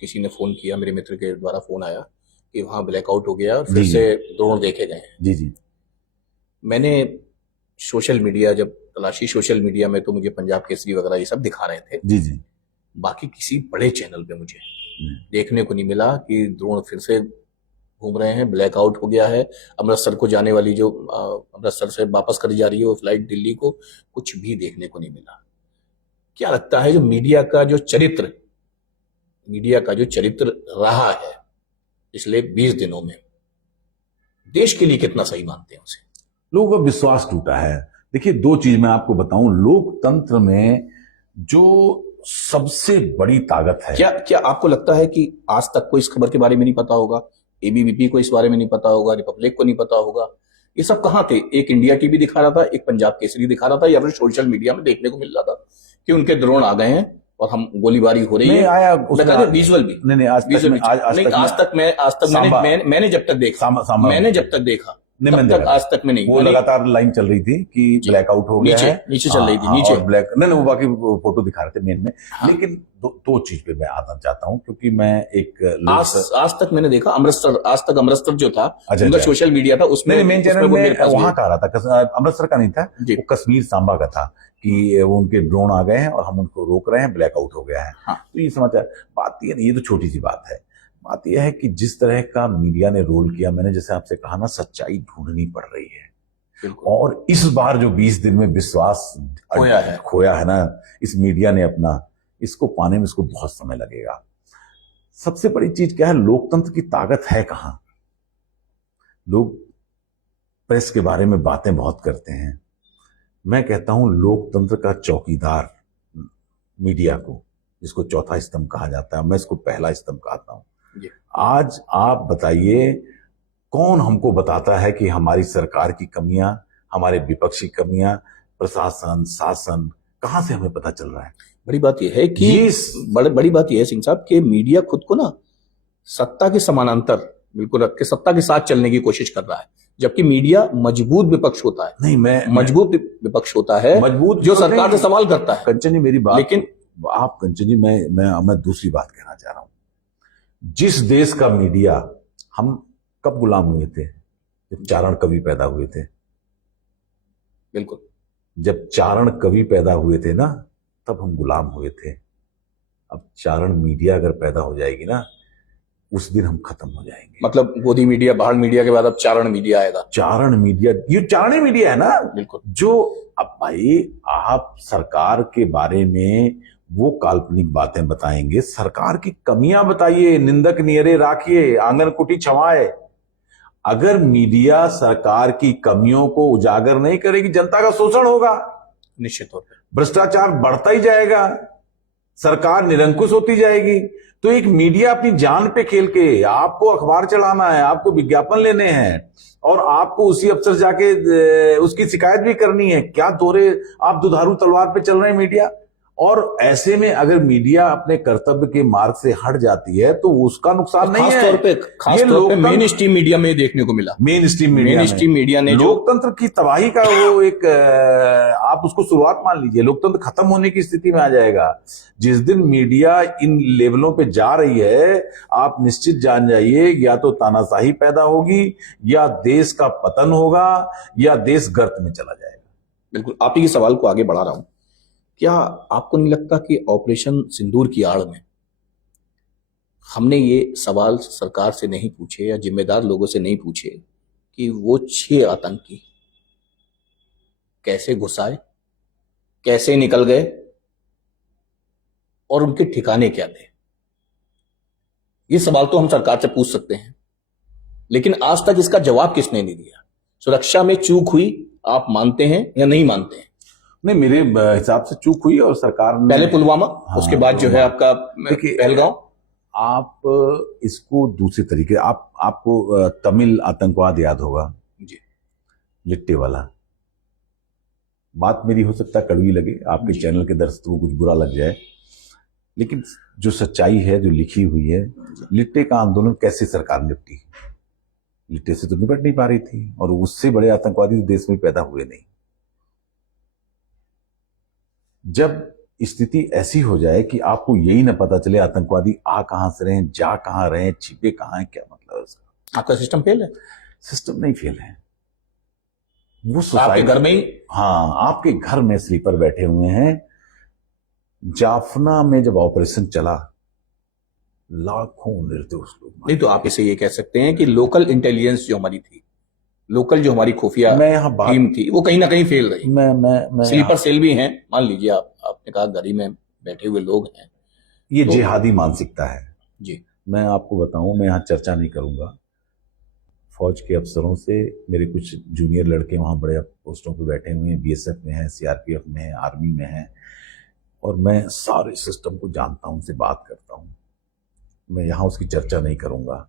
किसी ने फोन किया, मेरे मित्र के द्वारा फोन आया कि वहां ब्लैकआउट हो गया, फिर से ड्रोन देखे गए हैं। जी। मैंने सोशल मीडिया जब तलाशी, सोशल मीडिया में तो मुझे पंजाब केसरी वगैरह ये सब दिखा रहे थे। जी। बाकी किसी बड़े चैनल पे मुझे देखने को नहीं मिला कि ड्रोन फिर से घूम रहे हैं, ब्लैकआउट हो गया है। अमृतसर को जाने वाली, जो अमृतसर से वापस करी जा रही है वो फ्लाइट दिल्ली को, कुछ भी देखने को नहीं मिला। क्या लगता है, जो मीडिया का जो चरित्र रहा है पिछले 20 दिनों में, देश के लिए कितना सही मानते हैं उसे? लोगों का विश्वास टूटा है। देखिए, दो चीज मैं आपको बताऊं, लोकतंत्र में जो सबसे बड़ी ताकत है। क्या क्या आपको लगता है कि आज तक को इस खबर के बारे में नहीं पता होगा, एबीवीपी को इस बारे में नहीं पता होगा, रिपब्लिक को नहीं पता होगा? ये सब कहाँ थे? एक इंडिया टीवी दिखा रहा था, एक पंजाब केसरी दिखा रहा था, या फिर सोशल मीडिया में देखने को मिल रहा था कि उनके ड्रोन आ गए हैं और हम गोलीबारी हो रही नहीं है। आया विजुअल भी नहीं, आज तक मैंने जब तक देखा, मैंने जब तक देखा नहीं, तब तक आज तक में नहीं। वो लगातार लाइन चल रही थी कि ब्लैकआउट हो गया है, नीचे चल रही थी, नीचे ब्लैक नहीं, वो बाकी फोटो दिखा रहे थे मेन में। हाँ। लेकिन दो चीज पे मैं आना चाहता हूं, क्योंकि मैं एक आज तक मैंने देखा अमृतसर, आज तक अमृतसर जो था उनका सोशल मीडिया था, उसमें मेन चैनल में वहां का आ रहा था, अमृतसर का नहीं था, वो कश्मीर सांबा का था कि वो उनके ड्रोन आ गए हैं और हम उनको रोक रहे हैं, ब्लैकआउट हो गया है। हाँ। तो ये समाचार, बात ये तो छोटी सी बात है। बात यह है कि जिस तरह का मीडिया ने रोल किया, मैंने जैसे आपसे कहा ना, सच्चाई ढूंढनी पड़ रही है। और इस बार जो 20 दिन में विश्वास खोया है ना इस मीडिया ने अपना, इसको पाने में इसको बहुत समय लगेगा। सबसे बड़ी चीज क्या है, लोकतंत्र की ताकत है कहां? लोग प्रेस के बारे में बातें बहुत करते हैं। मैं कहता हूं लोकतंत्र का चौकीदार मीडिया को, जिसको चौथा स्तंभ कहा जाता है, मैं इसको पहला स्तंभ कहता हूं। आज आप बताइए, कौन हमको बताता है कि हमारी सरकार की कमियां, हमारे विपक्ष की कमियां, प्रशासन, शासन, कहां से हमें पता चल रहा है? बड़ी बात यह है कि बड़ी बात यह है सिंह साहब कि मीडिया खुद को ना सत्ता के समानांतर बिल्कुल रख के सत्ता के साथ चलने की कोशिश कर रहा है, जबकि मीडिया मजबूत विपक्ष होता है। नहीं, मजबूत विपक्ष होता है, मजबूत जो सरकार से सवाल करता है। कंचन जी मेरी बात, लेकिन आप कंचन जी, मैं दूसरी बात कहना चाह रहा हूं। जिस देश का मीडिया, हम कब गुलाम हुए थे? जब चारण कवि पैदा हुए थे। बिल्कुल, जब चारण कवि पैदा हुए थे ना, तब हम गुलाम हुए थे। अब चारण मीडिया अगर पैदा हो जाएगी ना, उस दिन हम खत्म हो जाएंगे। मतलब गोदी मीडिया, बाहर मीडिया के बाद अब चारण मीडिया आएगा। चारण मीडिया, ये चारणी मीडिया है ना। बिल्कुल। जो अब भाई, आप सरकार के बारे में वो काल्पनिक बातें बताएंगे, सरकार की कमियां बताइए, निंदक नियरे राखिए, आंगन कुटी छवाए। अगर मीडिया सरकार की कमियों को उजागर नहीं करेगी, जनता का शोषण होगा, निश्चित तौर पर भ्रष्टाचार बढ़ता ही जाएगा, सरकार निरंकुश होती जाएगी। तो एक मीडिया अपनी जान पे खेल के, आपको अखबार चलाना है, आपको विज्ञापन लेने हैं, और आपको उसी अफसर जाके उसकी शिकायत भी करनी है। क्या दोहरे आप दुधारू तलवार पे चल रहे हैं मीडिया? और ऐसे में अगर मीडिया अपने कर्तव्य के मार्ग से हट जाती है तो उसका नुकसान नहीं है। खास तौर पे मेन स्ट्रीम मीडिया में देखने को मिला। मेन स्ट्रीम मीडिया ने लोकतंत्र की तबाही का वो एक, आप उसको शुरुआत मान लीजिए, लोकतंत्र खत्म होने की स्थिति में आ जाएगा। जिस दिन मीडिया इन लेवलों पे जा रही है, आप निश्चित जान जाइए, या तो तानाशाही पैदा होगी, या देश का पतन होगा, या देश गर्त में चला जाएगा। बिल्कुल, आप ही के सवाल को आगे बढ़ा रहा हूं। क्या आपको नहीं लगता कि ऑपरेशन सिंदूर की आड़ में हमने ये सवाल सरकार से नहीं पूछे या जिम्मेदार लोगों से नहीं पूछे कि वो 6 आतंकी कैसे घुस आए, कैसे निकल गए और उनके ठिकाने क्या थे? ये सवाल तो हम सरकार से पूछ सकते हैं, लेकिन आज तक इसका जवाब किसने नहीं दिया। सुरक्षा में चूक हुई, आप मानते हैं या नहीं मानते हैं? नहीं, मेरे हिसाब से चूक हुई, और सरकार ने पहले पुलवामा, उसके बाद जो है आपका पहलगांव। आप इसको दूसरे तरीके, आपको तमिल आतंकवाद याद होगा जी, लिट्टे वाला। बात मेरी हो सकता है कड़वी लगे, आपके चैनल के दर्शकों को कुछ बुरा लग जाए, लेकिन जो सच्चाई है, जो लिखी हुई है, लिट्टे का आंदोलन कैसे सरकार निपटी? लिट्टे से तो निपट नहीं पा रही थी, और उससे बड़े आतंकवादी देश में पैदा हुए नहीं। जब स्थिति ऐसी हो जाए कि आपको यही ना पता चले आतंकवादी आ कहां से रहे हैं, जा कहां रहे हैं, छिपे कहां हैं, क्या मतलब है उसका? आपका सिस्टम फेल है? सिस्टम नहीं फेल है, वो आपके घर में ही। हाँ, आपके घर में स्लीपर बैठे हुए हैं। जाफना में जब ऑपरेशन चला, लाखों निर्दोष लोग। नहीं तो आप इसे ये कह सकते हैं कि लोकल इंटेलिजेंस जो हमारी थी, लोकल जो हमारी खुफिया टीम थी, वो कहीं ना कहीं फेल रही। मैं स्लीपर सेल भी हैं, मान लीजिए आपने कहा गली में बैठे हुए लोग हैं, ये जिहादी मानसिकता है जी। मैं आपको बताऊं, मैं यहाँ चर्चा नहीं करूंगा। फौज के अफसरों से, मेरे कुछ जूनियर लड़के वहाँ बड़े पोस्टों पे बैठे हुए हैं, बीएसएफ में हैं, सीआरपीएफ में हैं, आर्मी में हैं, और मैं सारे सिस्टम को जानता हूँ, उनसे बात करता हूँ। मैं यहाँ उसकी चर्चा नहीं करूँगा।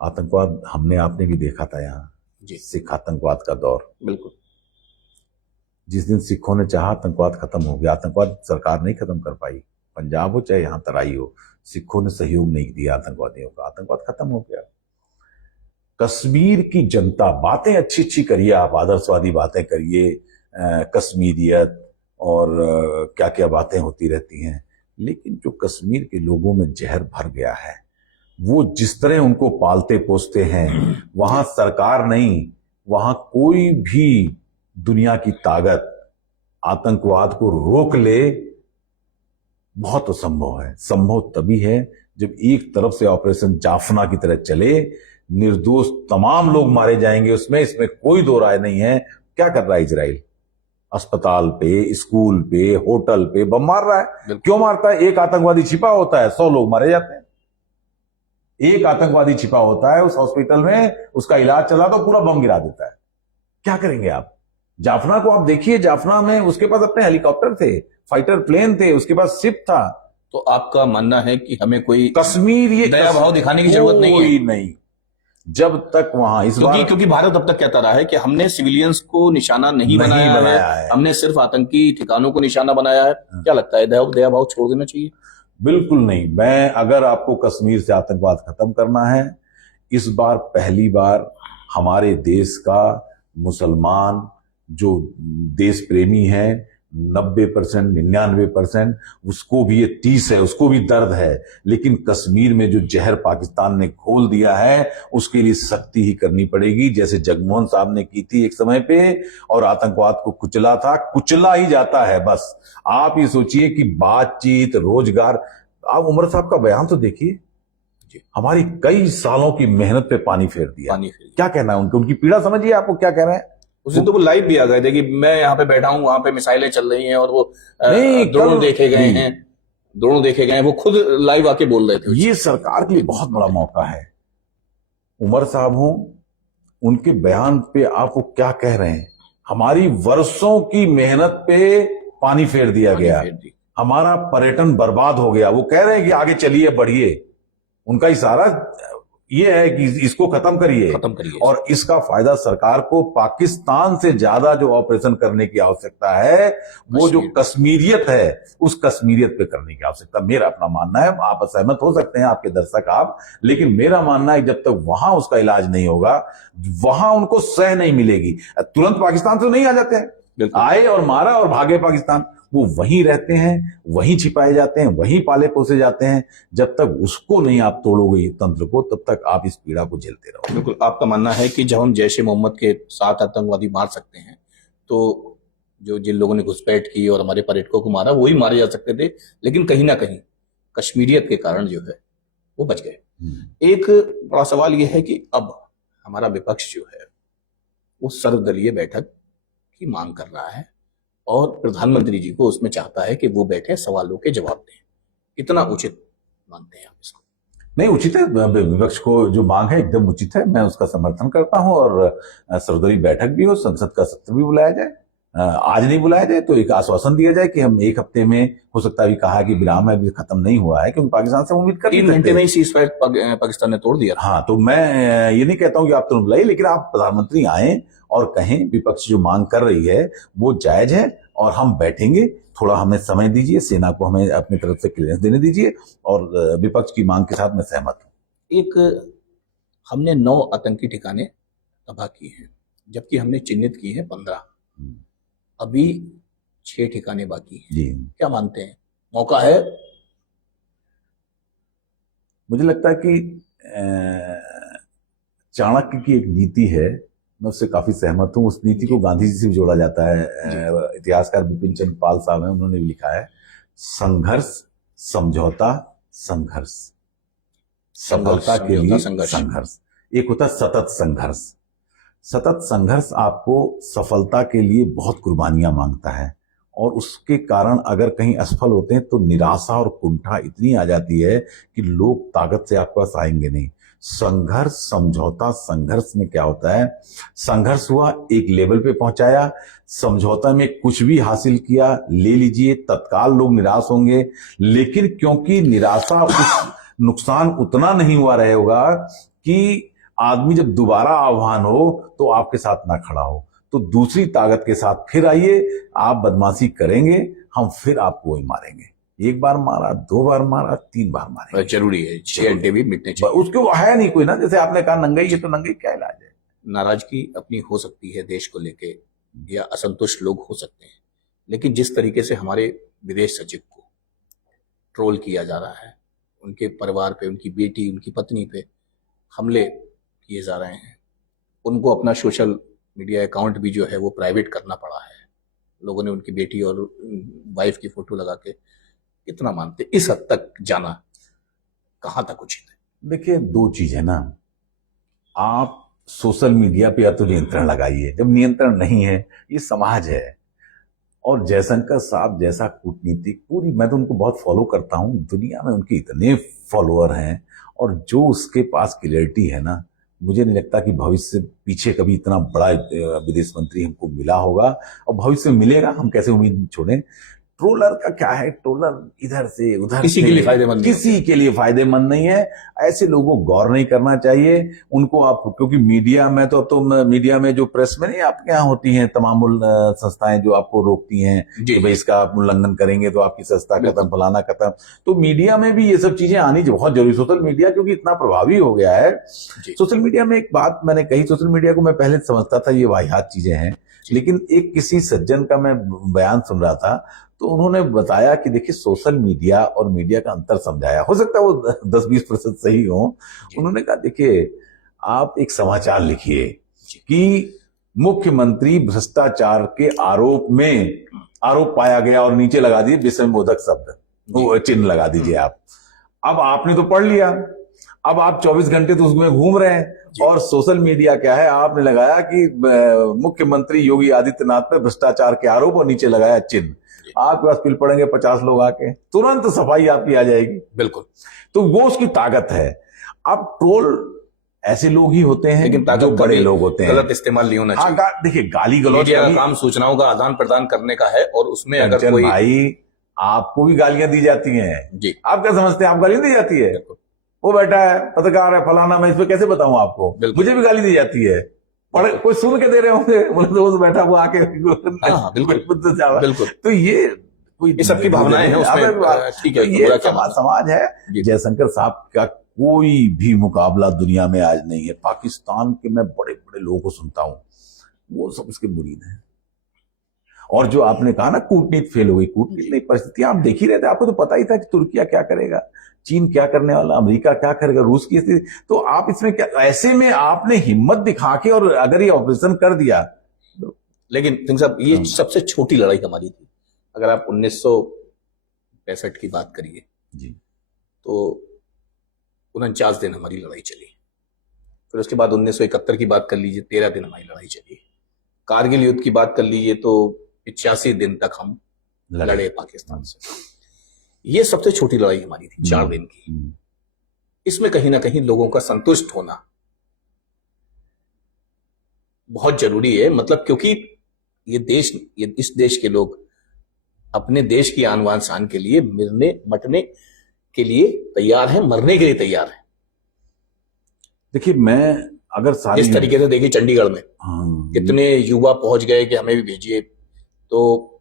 आतंकवाद हमने आपने भी देखा था यहाँ, सिख आतंकवाद का दौर। बिल्कुल। जिस दिन सिखों ने चाहा आतंकवाद खत्म हो गया। आतंकवाद सरकार नहीं खत्म कर पाई, पंजाब हो चाहे यहाँ तराई हो, सिखों ने सहयोग नहीं दिया आतंकवादियों का, आतंकवाद खत्म हो गया। कश्मीर की जनता, बातें अच्छी अच्छी करिए आप, आदर्शवादी बातें करिए, कश्मीरियत और क्या क्या बातें होती रहती हैं, लेकिन जो कश्मीर के लोगों में जहर भर गया है, वो जिस तरह उनको पालते पोसते हैं, वहां सरकार नहीं, वहां कोई भी दुनिया की ताकत आतंकवाद को रोक ले, बहुत असंभव है। संभव तभी है जब एक तरफ से ऑपरेशन जाफना की तरह चले, निर्दोष तमाम लोग मारे जाएंगे उसमें, इसमें कोई दो राय नहीं है। क्या कर रहा है इजराइल? अस्पताल पे, स्कूल पे, होटल पे बम मार रहा है। क्यों मारता है? एक आतंकवादी छिपा होता है, 100 लोग मारे जाते हैं। एक आतंकवादी छिपा होता है उस हॉस्पिटल में, उसका इलाज चला तो पूरा बम गिरा देता है। क्या करेंगे आप? जाफना को आप देखिए, जाफना में उसके पास अपने हेलीकॉप्टर थे, फाइटर प्लेन थे, उसके पास शिप था। तो आपका मानना है कि हमें कोई कश्मीर ये दया भाव दिखाने की जरूरत नहीं है? कोई नहीं, जब तक वहां इस बार, क्योंकि भारत अब तक कहता रहा है कि हमने सिविलियंस को निशाना नहीं बनाया है, हमने सिर्फ आतंकी ठिकानों को निशाना बनाया है। क्या लगता है, दया भाव छोड़ देना चाहिए? बिल्कुल नहीं। मैं, अगर आपको कश्मीर से आतंकवाद खत्म करना है, इस बार पहली बार हमारे देश का मुसलमान जो देश प्रेमी है, 90%, 99%, उसको भी ये टीस है, उसको भी दर्द है। लेकिन कश्मीर में जो जहर पाकिस्तान ने घोल दिया है, उसके लिए सख्ती ही करनी पड़ेगी, जैसे जगमोहन साहब ने की थी एक समय पे, और आतंकवाद को कुचला था, कुचला ही जाता है बस। आप ये सोचिए कि बातचीत, रोजगार, आप उमर साहब का बयान तो देखिए, हमारी कई सालों की मेहनत पे पानी फेर दिया। क्या कहना है उनकी? उनकी पीड़ा समझिए आपको क्या कह रहे हैं। उस दिन तो वो लाइव भी आ गए थे कि मैं यहाँ पे बैठा हूँ, वहां पे मिसाइलें चल रही हैं, और वो ड्रोन देखे गए हैं, ड्रोन देखे गए हैं, वो खुद लाइव आके बोल रहे थे। ये सरकार के लिए बहुत बड़ा मौका है। उमर साहब हो, उनके बयान पे आप वो क्या कह रहे हैं? हमारी वर्षों की मेहनत पे पानी फेर दिया गया, हमारा पर्यटन बर्बाद हो गया। वो कह रहे हैं कि आगे चलिए, बढ़िए। उनका इशारा ये है कि इसको खत्म करिए, और इसका फायदा सरकार को, पाकिस्तान से ज्यादा जो ऑपरेशन करने की आवश्यकता है, वो जो कश्मीरियत है, उस कश्मीरियत पे करने की आवश्यकता, मेरा अपना मानना है। आप असहमत हो सकते हैं, आपके दर्शक आप, लेकिन मेरा मानना है जब तक वहां उसका इलाज नहीं होगा, वहां उनको सह नहीं मिलेगी। तुरंत पाकिस्तान से नहीं आ जाते हैं, आए और मारा और भागे पाकिस्तान। वो वहीं रहते हैं, वहीं छिपाए जाते हैं, वहीं पाले पोसे जाते हैं। जब तक उसको नहीं आप तोड़ोगे तंत्र को, तब तक आप इस पीड़ा को झेलते रहो। बिल्कुल। आपका मानना है कि जब हम जैश ए मोहम्मद के 7 आतंकवादी मार सकते हैं, तो जो जिन लोगों ने घुसपैठ की और हमारे पर्यटकों को मारा, वही मारे जा सकते थे, लेकिन कहीं ना कहीं कश्मीरियत के कारण जो है वो बच गए। एक बड़ा सवाल यह है कि अब हमारा विपक्ष जो है वो सर्वदलीय बैठक की मांग कर रहा है, और प्रधानमंत्री जी को उसमें चाहता है कि वो बैठे, सवालों के जवाब दें। कितना उचित मानते हैं आप इसको? नहीं, उचित है। विपक्ष को जो मांग है एकदम उचित है, मैं उसका समर्थन करता हूं। और सर्वदलीय बैठक भी हो, संसद का सत्र भी बुलाया जाए। आज नहीं बुलाया जाए तो एक आश्वासन दिया जाए कि हम 1 हफ्ते में, हो सकता है कहा कि विराम अभी खत्म नहीं हुआ है, क्योंकि पाकिस्तान से उम्मीद कर 3 घंटे में ही सीज़फायर पाकिस्तान ने तोड़ दिया। हाँ, तो मैं ये नहीं कहता हूं कि आप तुरंत बुलाइए, लेकिन आप प्रधानमंत्री आए और कहें विपक्ष जो मांग कर रही है वो जायज है, और हम बैठेंगे। थोड़ा हमें समय दीजिए, सेना को हमें अपनी तरफ से क्लियरेंस देने दीजिए, और विपक्ष की मांग के साथ मैं सहमत हूं। एक, हमने 9 आतंकी ठिकाने तबाह किए हैं, जबकि हमने चिन्हित किए हैं 15। अभी 6 ठिकाने बाकी हैं। जी, क्या मानते हैं, मौका है? मुझे लगता है कि चाणक्य की एक नीति है, मैं उससे काफी सहमत हूं। उस नीति को गांधी जी से भी जोड़ा जाता है। इतिहासकार बिपिन चंद्र पाल साहब हैं, उन्होंने भी लिखा है, संघर्ष, समझौता, संघर्ष, सफलता के लिए संघर्ष। एक होता है सतत संघर्ष। सतत संघर्ष आपको सफलता के लिए बहुत कुर्बानियां मांगता है, और उसके कारण अगर कहीं असफल होते हैं तो निराशा और कुंठा इतनी आ जाती है कि लोग ताकत से आपके पास आएंगे नहीं। संघर्ष, समझौता, संघर्ष में क्या होता है, संघर्ष हुआ, एक लेवल पे पहुंचाया, समझौता में कुछ भी हासिल किया, ले लीजिए, तत्काल लोग निराश होंगे, लेकिन क्योंकि निराशा, उस नुकसान उतना नहीं हुआ रहेगा कि आदमी जब दोबारा आह्वान हो तो आपके साथ ना खड़ा हो, तो दूसरी ताकत के साथ फिर आइए, आप बदमाशी करेंगे, हम फिर आपको वही मारेंगे। एक बार मारा, 2 बार मारा, 3 बार मारेंगे। जरूरी है, 6 अड्डे भी मिटने चाहिए। उसको है नहीं कोई ना, जैसे आपने कहा नंगाई है, तो नंगाई क्या इलाज है? नाराजगी अपनी हो सकती है देश को लेके, या असंतुष्ट लोग हो सकते हैं, लेकिन जिस तरीके से हमारे विदेश सचिव को ट्रोल किया जा रहा है, उनके परिवार पे, उनकी बेटी, उनकी पत्नी पे हमले किए जा रहे हैं, उनको अपना सोशल मीडिया अकाउंट भी जो है वो प्राइवेट करना पड़ा है। लोगों ने उनकी बेटी और वाइफ की फोटो लगा के कितना मानते, इस हद तक जाना कहां तक उचित है? देखिए, 2 चीज है ना, आप सोशल मीडिया पे या तो नियंत्रण लगाइए, जब नियंत्रण नहीं है, ये समाज है। और जयशंकर साहब जैसा कूटनीतिक, पूरी, मैं तो उनको बहुत फॉलो करता हूं, दुनिया में उनके इतने फॉलोअर हैं, और जो उसके पास क्लियरिटी है ना, मुझे नहीं लगता कि भविष्य पीछे कभी इतना बड़ा विदेश मंत्री हमको मिला होगा, और भविष्य में मिलेगा, हम कैसे उम्मीद छोड़ें। ट्रोलर का क्या है, ट्रोलर इधर से उधर, किसी के लिए फायदेमंद नहीं, किसी के लिए फायदेमंद नहीं है। ऐसे लोगों को गौर नहीं करना चाहिए उनको, आप, क्योंकि मीडिया में तो मीडिया में जो प्रेस में नहीं आपके यहाँ होती हैं तमाम संस्थाएं जो आपको रोकती हैं कि भाई इसका आप उल्लंघन करेंगे तो आपकी संस्था खत्म, फलाना खत्म, तो मीडिया में भी ये सब चीजें आनी बहुत जरूरी। सोशल मीडिया क्योंकि इतना प्रभावी हो गया है। सोशल मीडिया में एक बात मैंने कही, सोशल मीडिया को मैं पहले समझता था ये वाहियात चीजें हैं, लेकिन एक किसी सज्जन का मैं बयान सुन रहा था, तो उन्होंने बताया कि देखिए, सोशल मीडिया और मीडिया का अंतर समझाया, हो सकता है वो 10-20% सही हो। उन्होंने कहा देखिए, आप एक समाचार लिखिए कि मुख्यमंत्री भ्रष्टाचार के आरोप पाया गया, और नीचे लगा दीजिए विस्मयबोधक शब्द, वो चिन्ह लगा दीजिए आप। अब आपने तो पढ़ लिया, अब आप 24 घंटे तो उसमें घूम रहे हैं, और सोशल मीडिया क्या है, आपने लगाया कि मुख्यमंत्री योगी आदित्यनाथ पर भ्रष्टाचार के आरोप, और नीचे लगाया चिन्ह। आपके पास पिल पड़ेंगे 50 लोग आके, तुरंत सफाई आपकी आ जाएगी। बिल्कुल, तो वो उसकी ताकत है। अब ट्रोल ऐसे लोग ही होते हैं, लेकिन जो बड़े लोग होते हैं, गलत इस्तेमाल नहीं होना चाहिए। देखिए, गाली गलौज का काम सूचनाओं का आदान प्रदान करने का है, और उसमें अगर कोई, भाई, आपको भी गालियां दी जाती हैं जी, आप क्या समझते हैं, आप गालियां दी जाती है? वो बैठा है, पत्रकार है, फलाना, मैं इस पे कैसे बताऊं आपको, मुझे भी गाली दी जाती है, और कोई सुन के दे रहे होंगे, बोले तो बैठा वो आके, बिल्कुल। तो ये कोई सबकी भावनाएं हैं उसमें, ठीक है, ये समाज है। जयशंकर साहब का कोई भी मुकाबला दुनिया में आज नहीं है। पाकिस्तान के मैं बड़े बड़े लोगों को सुनता हूं, वो सब उसके मुरीद हैं। और जो आपने कहा ना कूटनीति फेल हो गई, कूटनीति नहीं, परिस्थिति आप देख ही रहे थे, आपको तो पता ही था कि तुर्किया क्या करेगा, चीन क्या करने वाला, अमेरिका क्या करेगा, रूस की स्थिति, तो आप इसमें क्या, ऐसे में आपने हिम्मत दिखा के और अगर ये ऑपरेशन कर दिया। लेकिन सिंह साहब, ये सबसे छोटी लड़ाई हमारी थी। अगर आप 1965 की बात करिए जी, तो 49 दिन हमारी लड़ाई चली। फिर उसके बाद 1971 की बात कर लीजिए, 13 दिन हमारी लड़ाई चली। कारगिल युद्ध की बात कर लीजिए तो 85 दिन तक हम लड़े पाकिस्तान से। ये सबसे छोटी लड़ाई हमारी थी, 4 दिन की। इसमें कहीं ना कहीं लोगों का संतुष्ट होना बहुत जरूरी है, मतलब क्योंकि इस देश के लोग अपने देश की आन बान शान के लिए मिलने मटने के लिए तैयार हैं, मरने के लिए तैयार हैं। देखिए, मैं अगर जिस तरीके से देखिए चंडीगढ़ में कितने युवा पहुंच गए कि हमें भी भेजिए, तो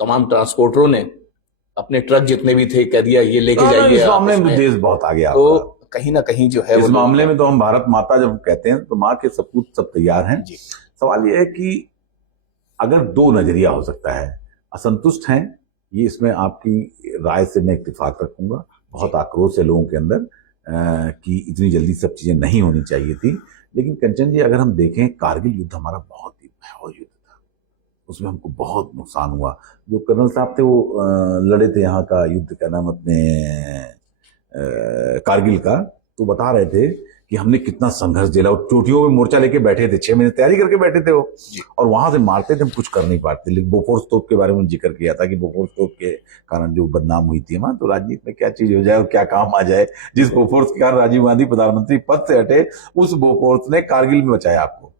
तमाम ट्रांसपोर्टरों ने अपने ट्रक जितने भी थे कह दिया ये लेके जाइए। इस मामले में देश बहुत आगे आ, तो कहीं ना कहीं जो है इस मामले में तो हम भारत माता जब कहते हैं तो माँ के सपूत सब तैयार हैं। सवाल यह है कि अगर 2 नजरिया हो सकता है, असंतुष्ट हैं, ये इसमें आपकी राय से मैं इत्तेफाक रखूंगा, बहुत आक्रोश है लोगों के अंदर कि इतनी जल्दी सब चीजें नहीं होनी चाहिए थी। लेकिन कंचन जी, अगर हम देखें, कारगिल युद्ध हमारा बहुत ही भयावह युद्ध था, उसमें हमको बहुत नुकसान हुआ। जो कर्नल साहब थे वो लड़े थे यहाँ का युद्ध, का नाम अपने कारगिल का, तो बता रहे थे कि हमने कितना संघर्ष झेला, और चोटियों में मोर्चा लेके बैठे थे, 6 महीने तैयारी करके बैठे थे वो, और वहां से मारते थे, हम कुछ कर नहीं पाते। लेकिन बोफोर्स तोप के बारे में जिक्र किया था कि बोफोर्स तोप के कारण जो बदनाम हुई थी हमारा, तो राजनीति में क्या चीज हो जाए और क्या काम आ जाए। जिस बोफोर्स के कारण राजीव गांधी प्रधानमंत्री पद से हटे, उस बोफोर्स ने कारगिल में बचाया आपको।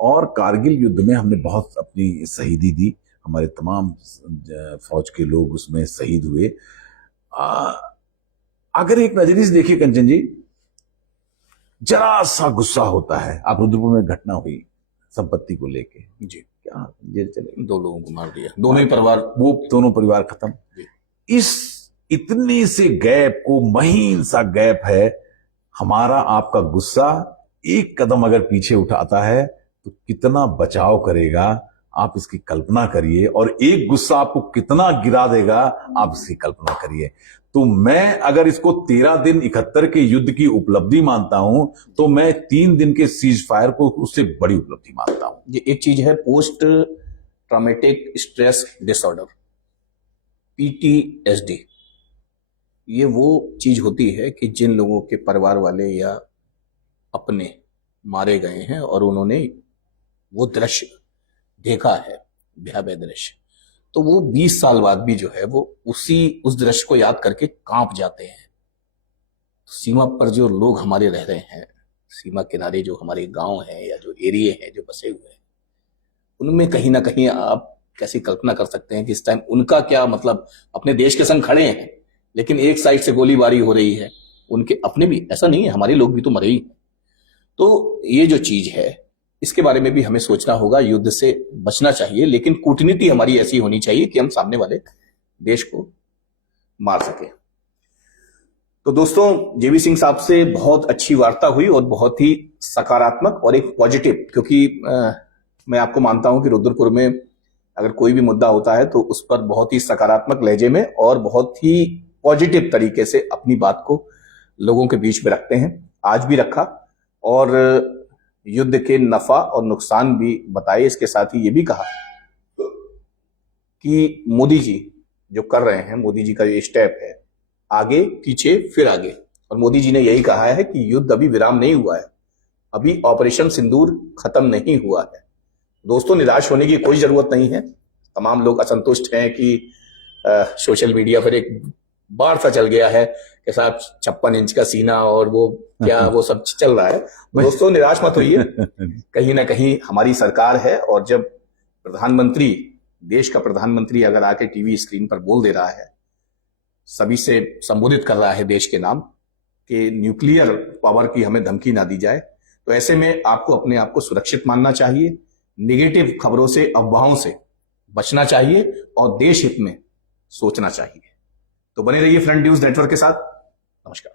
और कारगिल युद्ध में हमने बहुत अपनी शहीदी दी, हमारे तमाम फौज के लोग उसमें शहीद हुए। अगर एक नजरिए से देखिए कंचन जी, जरा सा गुस्सा होता है। आप रुद्रपुर में घटना हुई संपत्ति को लेके, जी, क्या जेल चले, 2 लोगों को मार दिया, दोनों ही परिवार, वो दोनों परिवार खत्म। इस इतने से गैप को, महीन सा गैप है, हमारा आपका गुस्सा एक कदम अगर पीछे उठाता है तो कितना बचाव करेगा, आप इसकी कल्पना करिए। और एक गुस्सा आपको कितना गिरा देगा, आप इसकी कल्पना करिए। तो मैं अगर इसको 13 दिन 71 के युद्ध की उपलब्धि मानता हूं, तो मैं 3 दिन के सीज फायर को उससे बड़ी उपलब्धि मानता हूं। ये एक चीज है post traumatic stress disorder, PTSD। ये वो चीज होती है कि जिन लोगों के परिवार वाले या अपने मारे गए हैं और उन्होंने वो दृश्य देखा है, भयावह दृश्य, तो वो 20 साल बाद भी जो है वो उस दृश्य को याद करके कांप जाते हैं। सीमा पर जो लोग हमारे रह रहे हैं, सीमा किनारे जो हमारे गांव हैं या जो एरिए हैं जो बसे हुए हैं, उनमें कहीं ना कहीं आप कैसी कल्पना कर सकते हैं कि इस टाइम उनका क्या, मतलब अपने देश के संग खड़े हैं लेकिन एक साइड से गोलीबारी हो रही है, उनके अपने भी, ऐसा नहीं है हमारे लोग भी तो मरे ही। तो ये जो चीज है इसके बारे में भी हमें सोचना होगा। युद्ध से बचना चाहिए, लेकिन कूटनीति हमारी ऐसी होनी चाहिए कि हम सामने वाले देश को मार सके। तो दोस्तों, जेवी सिंह साहब से बहुत अच्छी वार्ता हुई और बहुत ही सकारात्मक और एक पॉजिटिव, क्योंकि मैं आपको मानता हूं कि रुद्रपुर में अगर कोई भी मुद्दा होता है तो उस पर बहुत ही सकारात्मक लहजे में और बहुत ही पॉजिटिव तरीके से अपनी बात को लोगों के बीच में रखते हैं। आज भी रखा और युद्ध के नफा और नुकसान भी बताए। इसके साथ ही ये भी कहा कि मोदी जी जो कर रहे हैं, मोदी जी का ये स्टेप है, आगे पीछे फिर आगे, और मोदी जी ने यही कहा है कि युद्ध अभी विराम नहीं हुआ है, अभी ऑपरेशन सिंदूर खत्म नहीं हुआ है। दोस्तों, निराश होने की कोई जरूरत नहीं है। तमाम लोग असंतुष्ट हैं कि सोशल मीडिया पर एक बार सा चल गया है कि साहब 56 इंच का सीना और वो क्या वो सब चल रहा है। दोस्तों, निराश मत होइए, कहीं ना कहीं हमारी सरकार है, और जब प्रधानमंत्री, देश का प्रधानमंत्री अगर आके टीवी स्क्रीन पर बोल दे रहा है, सभी से संबोधित कर रहा है देश के नाम कि न्यूक्लियर पावर की हमें धमकी ना दी जाए, तो ऐसे में आपको अपने आप को सुरक्षित मानना चाहिए, निगेटिव खबरों से, अफवाहों से बचना चाहिए और देश हित में सोचना चाहिए। तो बने रहिए फ्रंट न्यूज नेटवर्क के साथ। नमस्कार।